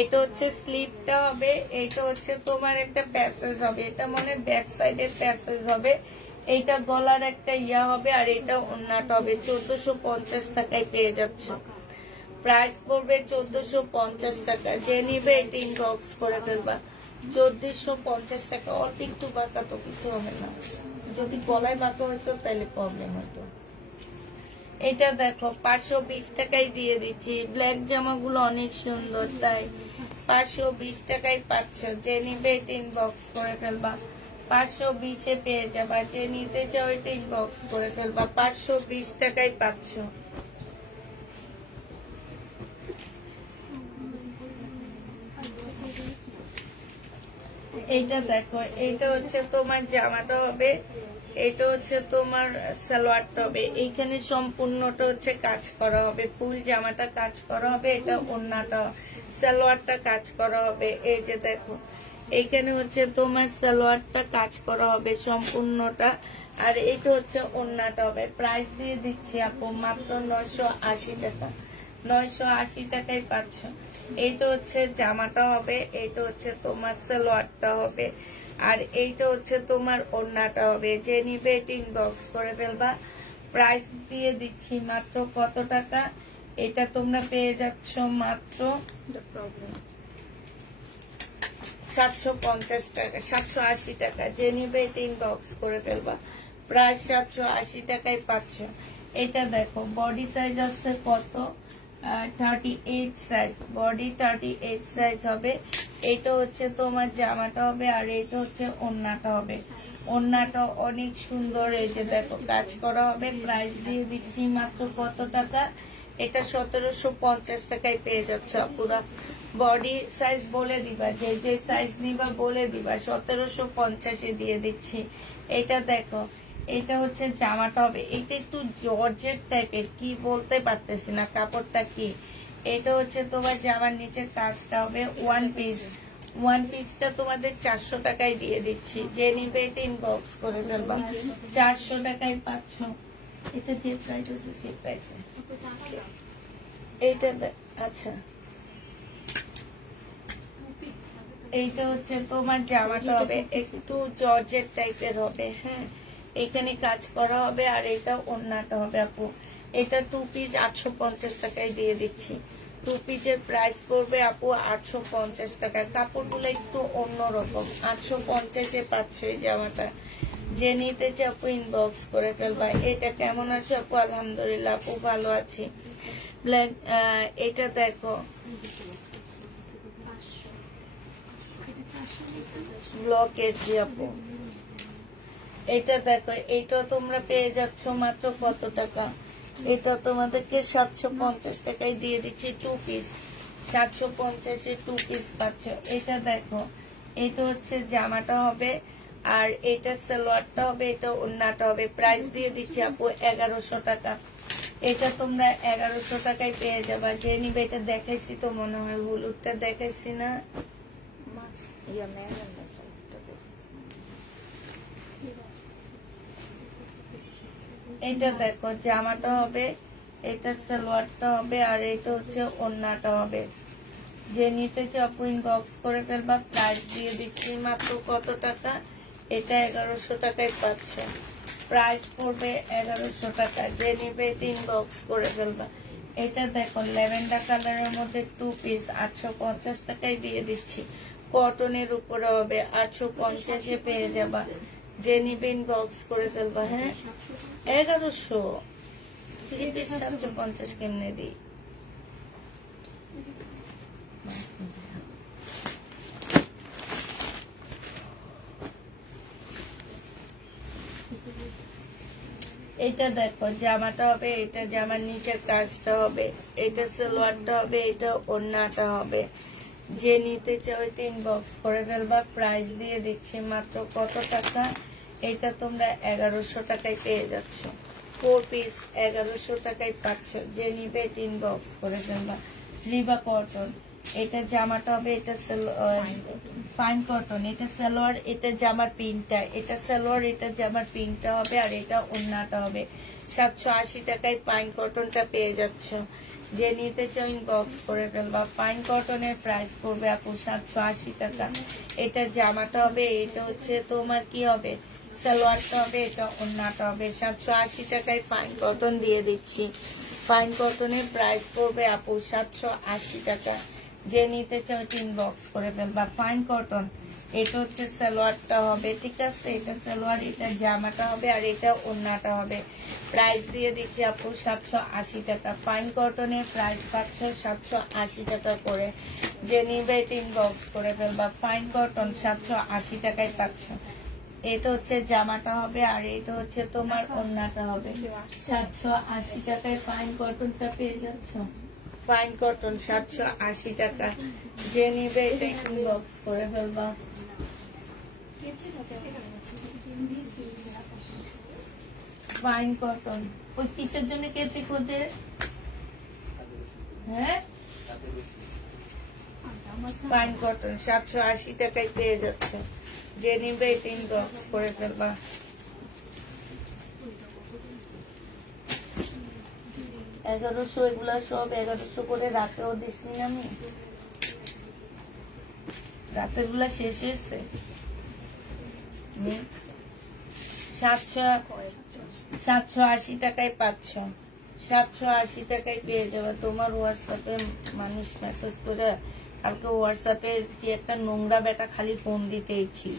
এটা হচ্ছে স্লিপটা হবে, এটা হচ্ছে তোমার একটা প্যাসেজ হবে, এটা মানে ব্যাক সাইডের প্যাসেজ হবে। এইটা গলার একটা ইয়া হবে, আর এটা ওন্নাটা হবে। 1450 টাকায় পেয়ে যাচ্ছ। প্রাইস পড়বে 1450 টাকা। যে নিবে এটা ইনবক্স করে ফেলবা। 1450 টাকা। অল্প একটু বাঁকা তো কিছু হবে না, যদি গলায় বাঁকা হইতো তাহলে প্রবলেম হতো। এটা দেখো 520 টাকায় দিয়ে দিচ্ছি। ব্ল্যাক জামাগুলো অনেক সুন্দর, তাই 520 টাকায় পাচ্ছ। যে নিবে এটা ইনবক্স করে ফেলবা। 520-এ পেয়ে যাবা। যে নিতে চাও এটা ইনবক্স করে ফেলবা। 520 টাকায় পাচ্ছ। এইটা দেখো, এইটা হচ্ছে তোমার জামাটা হবে, এটা হচ্ছে তোমার সালোয়ারটা হবে। এইখানে সম্পূর্ণটা হচ্ছে কাজ করা হবে, ফুল জামাটা কাজ করা হবে। এটা ওন্নাটা, সালোয়ারটা কাজ করা হবে। এই যে দেখো, এইখানে হচ্ছে তোমার সালোয়ারটা কাজ করা হবে সম্পূর্ণটা, আর এটা হচ্ছে ওন্নাটা হবে। প্রাইস দিয়ে দিচ্ছি আপু মাত্র 980 টাকা। 980 টাকায় পাচ্ছ। এইটা হচ্ছে জামাটা হবে, এইটা হচ্ছে তোমার সালোয়ারটা হবে, আর এইটা হচ্ছে তোমার ওন্নাটা হবে। যে নিবে এটা ইনবক্স করে ফেলবা। প্রাইস দিয়ে দিচ্ছি মাত্র কত টাকা? এটা তোমরা পেয়ে যাচ্ছ মাত্র 750 টাকা, 780 টাকা। যে নিবে এটা ইনবক্স করে ফেলবা। প্রায় 780 টাকায় পাচ্ছ। এটা দেখো, বডি সাইজ আছে কত? 38 সাইজ, বডি 38 সাইজ হবে। এটা হচ্ছে তোমার জামাটা হবে, আর এটা হচ্ছে ওন্নাটা হবে। ওন্নাটা অনেক সুন্দর, এই যে দেখো কাজ করা হবে। প্রাইস দিয়ে দিচ্ছি মাত্র কত টাকা? এটা 1750 টাকায় পেয়ে যাচ্ছ পুরা। বডি সাইজ বলে দিবা, যে যে সাইজ নিবা বলে দিবা। 1750-এ দিয়ে দিচ্ছি। এটা দেখো, এটা হচ্ছে জামাটা হবে। এটা একটু জর্জেট টাইপের, কি বলতে পারতেছি না কাপড়টা কি। এটা হচ্ছে তোমার জামার নিচের কাজটা হবে। ওয়ান পিস, ওয়ান পিসটা তোমাদের 400 টাকায় দিয়ে দিচ্ছি। যে নিবে এটা ইনবক্স করে ফেলবা। 400 টাকায় পাচ্ছ। এটা যে প্রাইস আছে সেই প্রাইসে। এইটা আচ্ছা, এইটা হচ্ছে তোমার জামাটা হবে, একটু জর্জেট টাইপের হবে। হ্যাঁ, এখানে কাজ করা হবে, আর এটা ওন্নাটা হবে আপু। এটা 2 পিস 850 টাকায় দিয়ে দিচ্ছি। 2 পিসের প্রাইস পড়বে আপু 850 টাকা। কাপড়গুলো একটু অন্যরকম। 850-এ পাচ্ছ এই জামাটা। যে নিতে চাও আপু ইনবক্স করে ফেলবা। এটা কেমন আছে আপু? আলহামদুলিল্লাহ আপু ভালো আছি। ব্ল্যাক, এটা দেখো ব্লকের জি আপু। এটা দেখো, এটা তোমরা পেয়ে যাচ্ছ মাত্র কত টাকা? এটা তোমাদেরকে 750 টাকায় দিয়ে দিচ্ছি। 2 পিস 750-এ 2 পিস পাচ্ছ। এটা দেখো, এটা হচ্ছে জামাটা হবে, আর এটা সালোয়ারটা হবে, এটা ওন্নাটা হবে। প্রাইস দিয়ে দিচ্ছি আপু 1100 টাকা। এটা তোমরা 1100 টাকায় পেয়ে যাবা। যে নিবে, এটা দেখাইছি তো মনে হয়, হলুদটা দেখাইছি না? ইয়া মেরুন একটা দেখছি। এইটা দেখো জামাটা হবে, এটা সালোয়ারটা হবে, আর এটা হচ্ছে ওড়নাটা হবে। যে নিতে চাও ইনবক্স করে ফেলবা। প্রাইস দিয়ে দিচ্ছি মাত্র কত টাকা, এটা 1100 টাকায় পাচ্ছ। প্রাইস পড়বে 1100 টাকা। যে নিবে ইনবক্স করে ফেলবা। এটা দেখো ল্যাভেন্ডার কালারের মধ্যে 2 পিস 850 টাকায় দিয়ে দিচ্ছি। কটনের উপরে হবে, 850-এ পেয়ে যাবা। যে নিবে ইনবক্স করে ফেলবা। হ্যাঁ 1100 3 পিস 750 কেমনে দিই। এটা দেখো জামাটা হবে, এটা জামার নিচের কাজটা হবে, এটা সালোয়ারটা হবে, এটা ওড়নাটা হবে। যে নিতে চাও এটা ইনবক্স করে ফেলবা। প্রাইস দিয়ে দিচ্ছি মাত্র কত টাকা, এটা তোমরা 1100 টাকায় পেয়ে যাচ্ছ। 4 পিস 1100 টাকায় পাচ্ছ। যে নিবে এটা ইনবক্স করে ফেলবা। রিবা কটন, এটা জামাটা হবে, এটা ফাইন কটন, এটা সালোয়ার, এটা জামার প্রিন্টটা, এটা সালোয়ার, এটা জামার প্রিন্টটা হবে, আর এটা ওড়নাটা হবে। 780 টাকায় ফাইন কটনটা পেয়ে যাচ্ছ। যে নিতে চাও ইনবক্স করে ফেলবা। ফাইন কটনের প্রাইস পড়বে আপু 780 টাকা। এটা জামাটা হবে, এটা হচ্ছে তোমার কি হবে, সালোয়ারটা হবে, এটা ওড়নাটা হবে। 780 টাকায় ফাইন কটন দিয়ে দিচ্ছি। ফাইন কটনের প্রাইস পড়বে আপু 780 টাকা। যে নিতে চাও ইনবক্স করে ফেলবা। ফাইন কটন, এটা হচ্ছে সালোয়ারটা হবে, ঠিক আছে, এটা সালোয়ার, এটা জামাটা হবে, আর এটা ওড়নাটা হবে। প্রাইস দিয়ে দিচ্ছি আপু 780 টাকা। ফাইন কটনের প্রাইস পাচ্ছ 780 টাকা করে। যে নিবে এটা ইনবক্স করে ফেলবা। ফাইন কটন 780 টাকায় পাচ্ছ। এটা হচ্ছে জামাটা হবে, আর এটা হচ্ছে তোমার ওড়নাটা হবে। 780 টাকায় ফাইন কটনটা পেয়ে যাচ্ছ। ফাইন কটন 780 টাকা। যে নিবে এটা ইনবক্স করে ফেলবা। ফাইন কটন, ওই কিসের জন্য কেচি খোঁজে? হ্যাঁ ফাইন কটন 780 টাকায় পেয়ে যাচ্ছে। যে নিবে এটা ইনবক্স করে ফেলবা। এগারোশো, এগুলা সব 1100 করে রাতেও দিচ্ছি না আমি। রাতের গুলা শেষ হয়েছে। 780 টাকায় পাচ্ছ। 780 টাকায় পেয়ে যাবে। তোমার হোয়াটসঅ্যাপে মানুষ মেসেজ করে, কালকে হোয়াটসঅ্যাপে যে একটা নোংরা বেটা খালি ফোন দিতেই ছিল,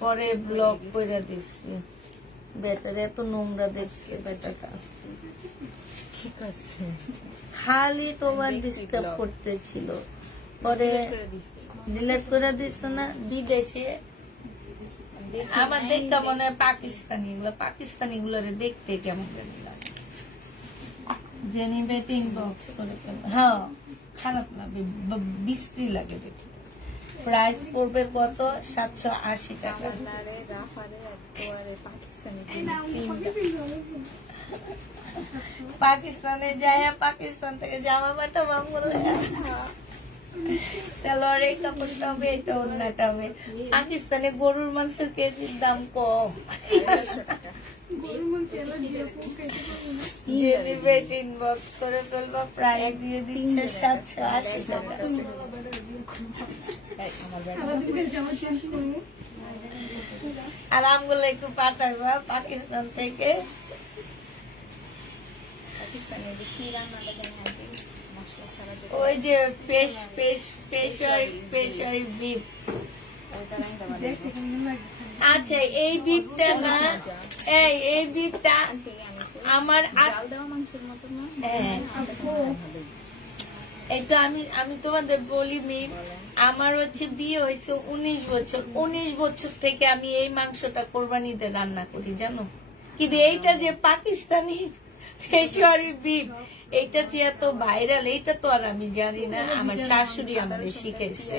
পরে ব্লক করে দিচ্ছি। বেটারে এত নোংরা দেখছে বেটাটা, ঠিক আছে, খালি তোমার ডিস্টার্ব করতেছিল, পরে ডিলেট করে দিচ্ছ না। বিদেশে আমার দেখতে মনে হয় পাকিস্তানি গুলো দেখতে কেমন লাগে। জেনি বেটিং বক্স করে ফেল, হ্যাঁ খারাপ লাগে, বিশ্রী লাগে দেখতে। প্রাইস পড়বে কত, 780 টাকা। পাকিস্তানে যায়, পাকিস্তান থেকে জামা পাঠাবো বলে সালোয়ার এই কাপড়টা হবে, এটা ওড়নাটা হবে। পাকিস্তানে গরুর মাংসের কেজির দাম কম। ইনবক্স করে ফেলবা। প্রাইস দিয়ে দিচ্ছে 780 টাকা। আর আমগুলো একটু পাঠাবা পাকিস্তান থেকে। ওই যে পেশারি বিফ। আচ্ছা এই বিফটা না, এই বিফটা আমার এটা আমি তোমাদের বলি মিম, আমার হচ্ছে বিয়ে হয়েছে 19 বছর। 19 বছর থেকে আমি এই মাংসটা কোরবানিতে রান্না করি জানো। কিন্তু এইটা যে পাকিস্তানি পেশারি বিফ, এইটা যে এত ভাইরাল, এইটা তো আর আমি জানি না। আমার শাশুড়ি আমাদের শিখেছে।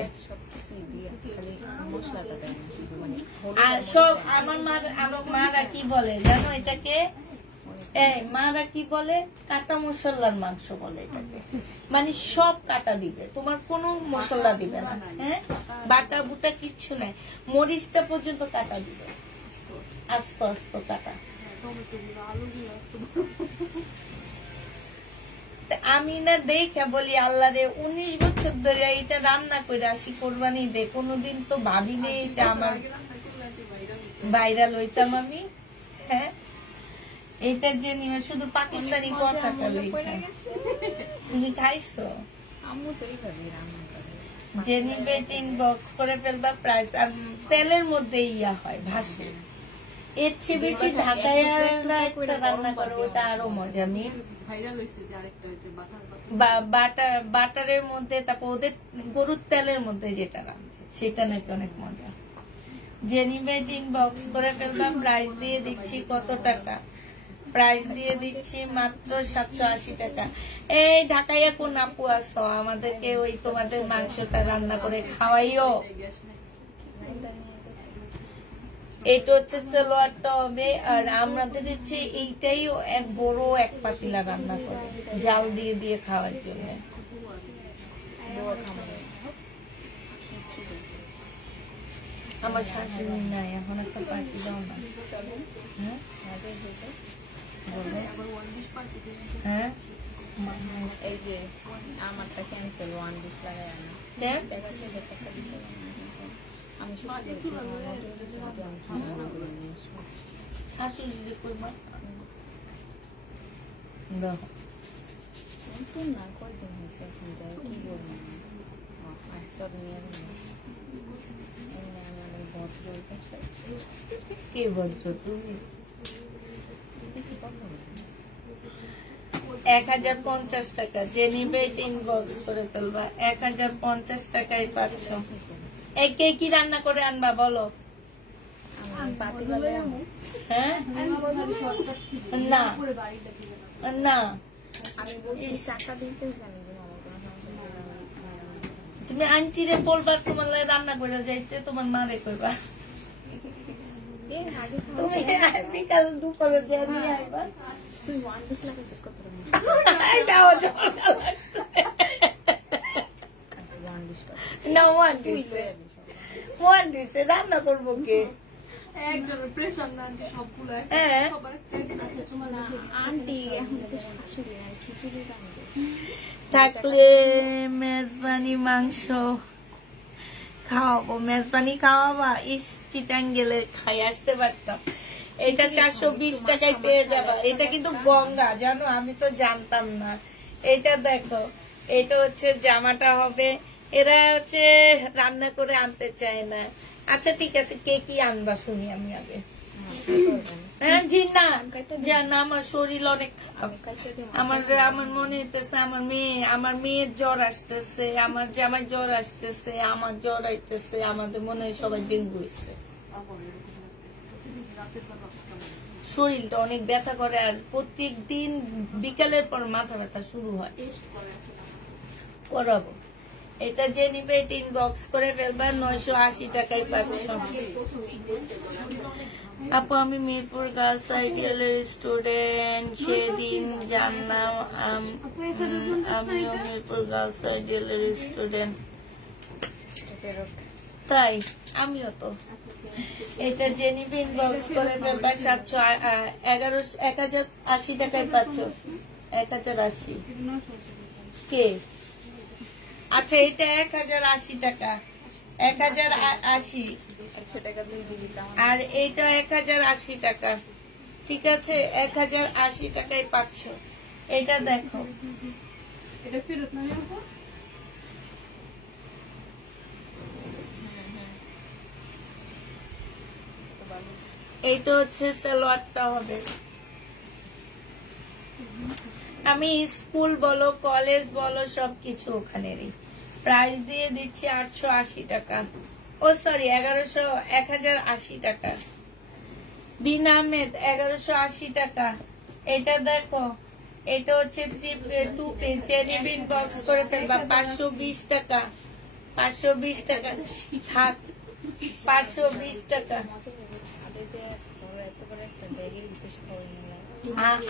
আর সব আমার মারা কি বলে জানো, এটাকে এই মারা কি বলে, কাটা মশলার মাংস বলে এটাকে, মানে সব কাটা দিবে, তোমার কোনো মশলা দিবে না। হ্যাঁ, বাটা বুটা কিচ্ছু নাই, মরিচটা পর্যন্ত কাটা দিবে, আস্তে আস্তে কাটা। আমি না দেখে বলি আল্লাহ রে, 19 বছর ধরে এটা রান্না করে আসি কোরবানি দে, কোনোদিন তো ভাবি নেই এটা আমার ভাইরাল হইতাম আমি। হ্যাঁ, এটা যে নিয়ে শুধু পাকিস্তানি কথাটা লেখা। তুমি খাইছো? যে নিবে ইনবক্স করে ফেলবা প্রাইস, আর তেলের মধ্যে ইয়া হয় ভাসে, এর চেয়ে বেশি ঢাকায় একটা রান্না করে ওটা আরো মজা। আমি বাটারের মধ্যে, তারপর ওদের গরুর তেলের মধ্যে যেটা রান্না সেটা নাকি অনেক মজা। জেনিবেট ইনবক্স করে ফেলবা, প্রাইস দিয়ে দিচ্ছি কত টাকা, প্রাইস দিয়ে দিচ্ছি মাত্র 780 টাকা। এই ঢাকাইয়া কোন আপু আছো, আমাদেরকে ওই তোমাদের মাংসটা রান্না করে খাওয়াইও। এটা হচ্ছে সালোয়ারটা হবে, আর আমাদের হচ্ছে এইটাই এক বড় এক পাতিলা রান্না করে জাল দিয়ে দিয়ে খাওয়ার জন্য। আমার শাশুড়ি নাই, এখন একটা পার্টি দাও না। হ্যাঁ, এই যে আমারটা ক্যান্সেল, 1 ডিশ লাগায় না। আমি শাশুড়ি করবা না, কয়দিন হয়েছে এখন যাই, কি বলবো তোর নিয়ে ভদ্র কে ভদ্র তুমি? 1050 টাকা, যে নিবে ইনবক্স করে ফেলবা, 1050 টাকায় পাচ্ছ। একে কি রান্না করে আনবা বলো? হ্যাঁ, না না, তুমি আন্টিরে বলবা তোমার রান্না করে যাইতে, তোমার মারে কইবা তুমি বিকাল দুপুরে যা নিয়ে আইবা। না, 1 ডিশ রান্না করবো কে? থাকলে মেজবানি মাংস খাওয়াবো, মেজবানি খাওয়াবা। ইস, চিটাং গেলে খাই আসতে পারতাম। এটা 420 টাকায় পেয়ে যাবা। এটা কিন্তু গঙ্গা, জানো, আমি তো জানতাম না। এটা দেখো, এটা হচ্ছে জামাটা হবে। এরা হচ্ছে রান্না করে আনতে চায় না। আচ্ছা ঠিক আছে, কে কি আনবা শুনি আমি আগে। হ্যাঁ জি, না আমার শরীর অনেক আমার মনে হইতেছে আমার মেয়ের জ্বর আসতেছে, আমার জামাই জ্বর আসতেছে, আমার জ্বর আইতেছে, আমাদের মনে হয় সবাই ডেঙ্গু হয়েছে। শরীরটা অনেক ব্যথা করে, আর প্রত্যেক দিন বিকালের পর মাথা ব্যথা শুরু হয়। করাবো। এটা যে নিবে ইনবক্স করে ফেলবা, 980 টাকায় পাচ্ছ। আপু আমি মিরপুর গার্লস আইডিয়ালের স্টুডেন্ট, সেদিন জানলাম আমিও মিরপুর গার্লস আইডিয়ালের স্টুডেন্ট। তাই আমিও তো। এটা জেনিভ ইনবক্স করে ফেলবা, 1080 টাকায় পাচ্ছ। 1080 কে? আচ্ছা, এটা 1080 টাকা, 1080, আর এইটা 1080 টাকা। ঠিক আছে, 1080 টাকায় পাচ্ছ। এটা দেখো, এটা ফেরত না, এইটা হচ্ছে সালোয়ারটা হবে। আমি স্কুল বলো কলেজ বলো সবকিছু ওখানেরই। প্রাইস দিয়ে দিচ্ছি 880 টাকা, ও সরি 1080 টাকা। বিনা আহমেদ 1180 টাকা। এটা দেখো, এটা হচ্ছে 2 পিস, জেনিবিন বক্স করে ফেলবা, 520 টাকা। 520 টাকা থাক, 520 টাকা।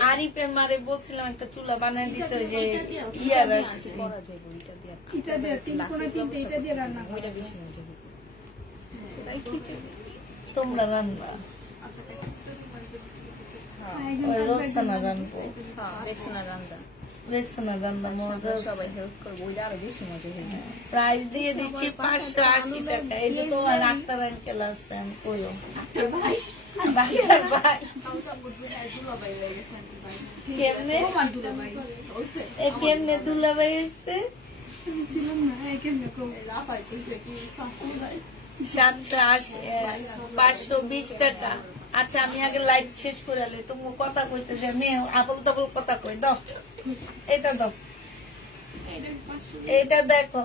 আরিফের মারে বলছিলাম একটা চুলা বানায় দিতে, যে ইয়া রাখছি। করা যায় ওইটা দিয়ে, এটা দিয়ে 3 এটা দিয়ে রান্না করা ওইটা বেশি মজা হবে। সেটাই খিচুড়ি। তোমরা রান্না, ওই রোকসানা রান্না, হ্যাঁ রেক্সনা রান্দা, রোকসানা রান্না মজা। সবাই হেল্প করবো, ওইটা আরো বেশি মজা হবে। প্রাইস দিয়ে দিচ্ছি 580 টাকা। এই যে তোমার আক্তার আঙ্কেল আছে, আমি কইও ভাই বাচ্চার ভাই কেমনে কেমনে দুলাভাই হচ্ছে ছিলাম না কেমনে কম 520 টাকা। আচ্ছা আমি আগে লাইভ শেষ করে আলি, তুমি কথা কইতে যে আমি আবল তাবল কথা কই। দাও এটা, দাও এটা। দেখো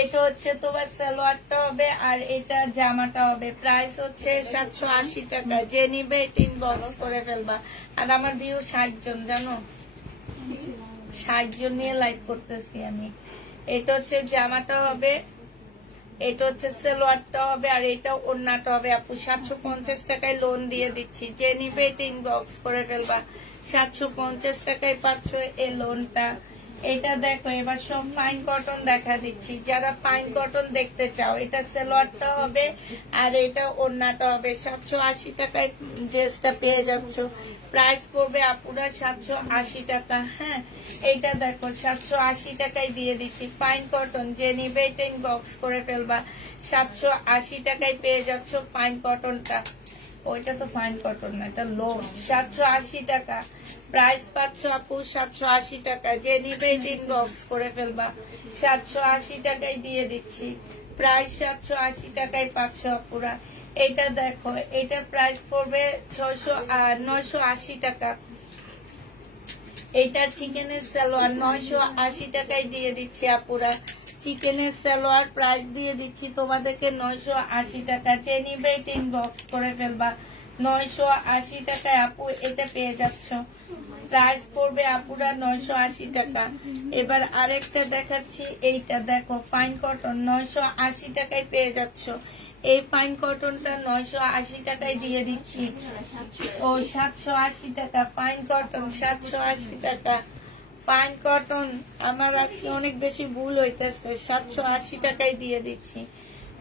এটা হচ্ছে তোমার সালোয়ারটা হবে আর এটা জামাটা হবে। প্রাইস হচ্ছে 780 টাকা। যে নিবে এটা ইনবক্স করে ফেলবা। আর আমার ভিউ 60 জন, জানো 60 জন নিয়ে লাইভ করতেছি আমি। এটা হচ্ছে জামাটা হবে, এটা হচ্ছে সালোয়ারটা হবে আর এটা ওড়নাটা হবে। আপু 750 টাকায় লোন দিয়ে দিচ্ছি। যে নিবে এটা ইনবক্স করে ফেলবা। 750 টাকায় পাচ্ছ এই লোনটা। এটা দেখো এবার সব ফাইন কটন দেখা দিচ্ছি। যারা ফাইন কটন দেখতে চাও, এটা সালোয়ারটা হবে আর এটা ওড়নাটা হবে। 780 টাকায় ড্রেসটা পেয়ে যাচ্ছ। প্রাইস পড়বে আপুরা 780 টাকা। হ্যাঁ এইটা দেখো 780 টাকায় দিয়ে দিচ্ছি ফাইন কটন। যে নিবে এটা ইনবক্স করে ফেলবা। 780 টাকায় পেয়ে যাচ্ছ ফাইন কটনটা। ওইটা তো ফাইন কটন না, এটা লোন। 780 টাকা প্রাইস পাচ্ছ আপু, 780 টাকা। যে নিবে এটা ইনবক্স করে ফেলবা। 780 টাকায় দিয়ে দিচ্ছি। প্রাইস 780 টাকায় পাচ্ছ আপুরা। এটা দেখো এটা প্রাইস পড়বে 980 টাকা। এটা চিকেনের সালোয়ার 980 টাকায় দিয়ে দিচ্ছি আপুরা। চিকেনের সালোয়ার প্রাইস দিয়ে দিচ্ছি তোমাদেরকে 980 টাকা। যে নিবে এটা ইনবক্স করে ফেলবা। 980 টাকায় আপু এটা পেয়ে যাচ্ছ। প্রাইস পড়বে আপুরা 980 টাকা। এবার আরেকটা দেখাচ্ছি, এইটা দেখো ফাইন কটন 980 টাকায় পেয়ে যাচ্ছ। এই ফাইন কটনটা 980 টাকায় দিয়ে দিচ্ছি। ও 780 টাকা ফাইন কটন, 780 টাকা ফাইন কটন। আমার আজকে অনেক বেশি ভুল হইতেছে। 780 টাকায় দিয়ে দিচ্ছি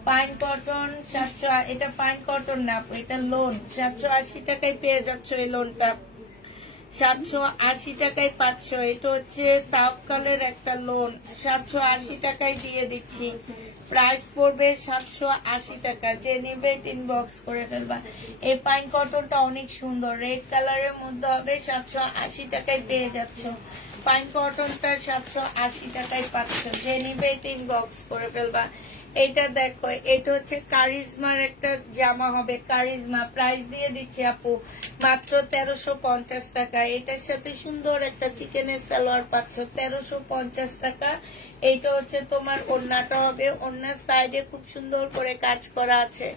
ফাইন কটন। 700, এটা ফাইন কটন না, এটা লোন। 780 টাকায় পেয়ে যাচ্ছ এই লোনটা। 780 টাকায় পাচ্ছ। এটা হচ্ছে তাওকালের একটা লোন। 780 টাকায় দিয়ে দিচ্ছি। প্রাইস পড়বে 780 টাকা। যে নিবে ইনবক্স করে ফেলবা। এই পাইন কটনটা অনেক সুন্দর, রেড কালারের মধ্যে হবে। 780 টাকায় পেয়ে যাচ্ছ। পাইন কটনটা 780 টাকায় পাচ্ছ। যে নিবে ইনবক্স করে ফেলবা। এটা দেখো এটা হচ্ছে কারিজমার একটা জামা হবে, কারিজমা। প্রাইস দিয়ে দিচ্ছি আপু মাত্র 1350 টাকা। এটার সাথে সুন্দর একটা চিকেনের সালোয়ার পাচ্ছ 1350 টাকা। এইটা হচ্ছে তোমার ওড়নাটা হবে, ওড়নার সাইডে খুব সুন্দর করে কাজ করা আছে।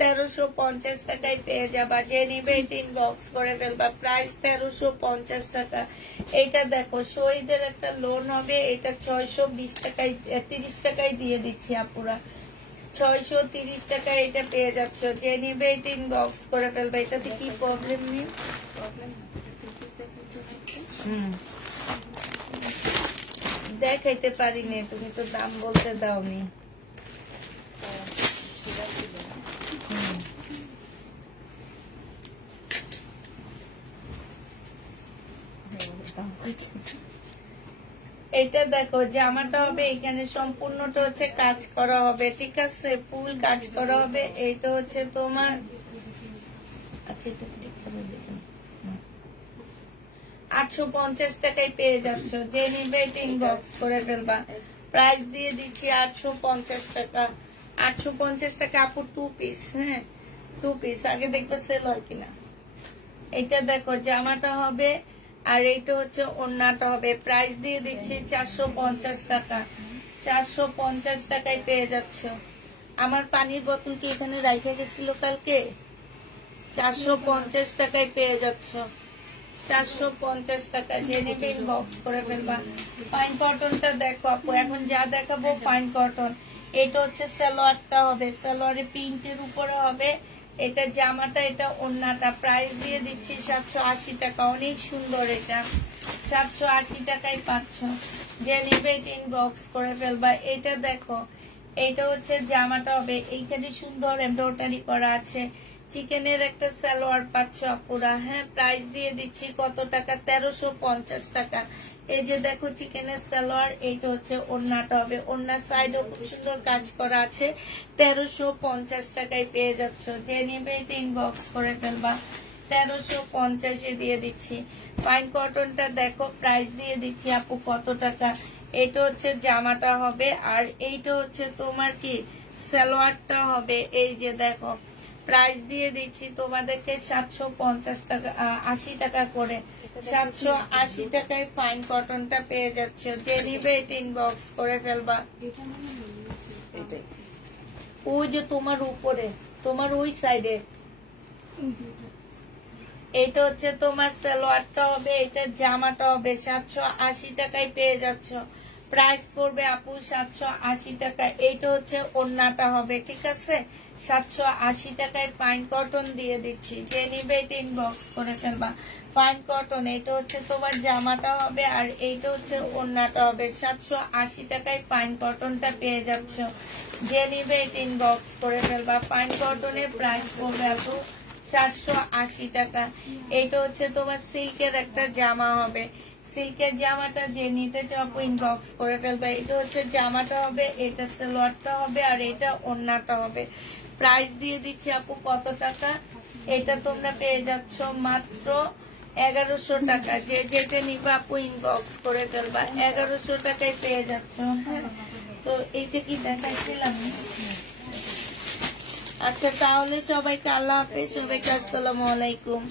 1350 টাকায় পেয়ে যাবা। যে নিবে এটা ইনবক্স করে ফেলবা। প্রাইস 1350 টাকা। এইটা দেখো শহীদের একটা লোন হবে, এটা 620 টাকায় 30 টাকায় দিয়ে দিচ্ছি আপুরা। 630 টাকায় এটা পেয়ে যাচ্ছ। যে নিবে এটা ইনবক্স করে ফেলবা। এটাতে কি প্রবলেম নেই, দেখাইতে পারিনি, তুমি তো দাম বলতে দাওনি। এটা দেখো জামাটা হবে, এখানে সম্পূর্ণটা হচ্ছে কাজ করা হবে, ঠিক আছে, ফুল কাজ করা হবে। এইটা হচ্ছে তোমার, আচ্ছা এটা ঠিক করে দেখুন, 850 টাকায় পেয়ে যাচ্ছ। যে নিবে এটা ইনবক্স করে ফেলবা। প্রাইস দিয়ে দিচ্ছি 850 টাকা। 850 টাকা আপু 2 পিস। হ্যাঁ 2 পিস, আগে দেখবে সেল হয় কিনা। এটা দেখো জামাটা হবে আর এইটা হচ্ছে ওড়নাটা হবে। প্রাইস দিয়ে দিচ্ছি 450 টাকা। 450 টাকায় পেয়ে যাচ্ছ। আমার পানির বোতল কি এখানে রাখা গেছিল কালকে? 450 টাকায় পেয়ে যাচ্ছ। 450 টাকা। যে নিবে ইনবক্স করে ফেলবা। ফাইন কটনটা দেখো আপু, এখন যা দেখাবো ফাইন কটন। এটা হচ্ছে সালোয়ারটা হবে, সালোয়ারে প্রিন্টের উপরে হবে। এটা জামাটা, এটা ওড়নাটা, প্রাইস দিয়ে দিচ্ছি 780 টাকা। অনেক সুন্দর, এটা 780 টাকায় পাচ্ছ। যে নিবে ইনবক্স করে ফেলবা। এটা দেখো, এইটা হচ্ছে জামাটা হবে, এইখানে সুন্দর এমব্রয়ডারি করা আছে, চিকেনের একটা সালোয়ার পাচ্ছ আপুরা। হ্যাঁ, প্রাইস দিয়ে দিচ্ছি কত টাকা? 1350 টাকা। এই যে দেখো চিকেনের সালোয়ার, এইটা হচ্ছে ওড়নাটা হবে, ওড়নার সাইডেও খুব সুন্দর কাজ করা আছে। 1350 টাকায় পেয়ে যাচ্ছ। যে নেবে এটা ইনবক্স করে ফেলবা। 1350 দিয়ে দিচ্ছি। ফাইন কটনটা দেখো, প্রাইস দিয়ে দিচ্ছি আপু কত টাকা? এটা হচ্ছে জামাটা হবে, আর এইটা হচ্ছে তোমার কি সালোয়ারটা হবে। এই যে দেখো, প্রাইস দিয়ে দিচ্ছি তোমাদেরকে 750 টাকা, 80 টাকা করে। 780 টাকায় ফাইন কটনটা পেয়ে যাচ্ছ। যে নিবে এটা ইনবক্স করে ফেলবা। ওই যে তোমার উপরে, তোমার ওই সাইডে, এটা হচ্ছে তোমার সালোয়ারটা হবে, এটা জামাটা হবে। 780 টাকায় পেয়ে যাচ্ছ। প্রাইস পড়বে আপু 780 টাকা। এইটা হচ্ছে ওড়নাটা হবে, ঠিক আছে? 780 টাকায় ফাইন কটন দিয়ে দিচ্ছি। যে নিবে এটা ইনবক্স করে ফেলবা। ফাইন কটন, এটা হচ্ছে তোমার জামাটা হবে, আর এইটা হচ্ছে ওড়নাটা হবে। 780 টাকায় ফাইন কটনটা পেয়ে যাচ্ছ। যে নিবে এটা ইনবক্স করে ফেলবা। ফাইন কটনের প্রাইস পড়বে আপু 780 টাকা। এইটা হচ্ছে তোমার সিল্কের একটা জামা হবে, সিল্কের জামাটা যে নিতে চাও আপু ইনবক্স করে ফেলবে। এটা হচ্ছে জামাটা হবে, এটা সালোয়ারটা হবে, আর এটা ওড়নাটা হবে। প্রাইস দিয়ে দিচ্ছি আপু কত টাকা? এটা তোমরা পেয়ে যাচ্ছ মাত্র 1100 টাকা। যে যেটা নিবে আপু ইনবক্স করে ফেলবা। 1100 টাকায় পেয়ে যাচ্ছ। হ্যাঁ, তো এইটা কি দেখাচ্ছিলাম? আচ্ছা, তাহলে সবাইকে আল্লাহ হাফেজ, সবাইকে আসসালামু আলাইকুম।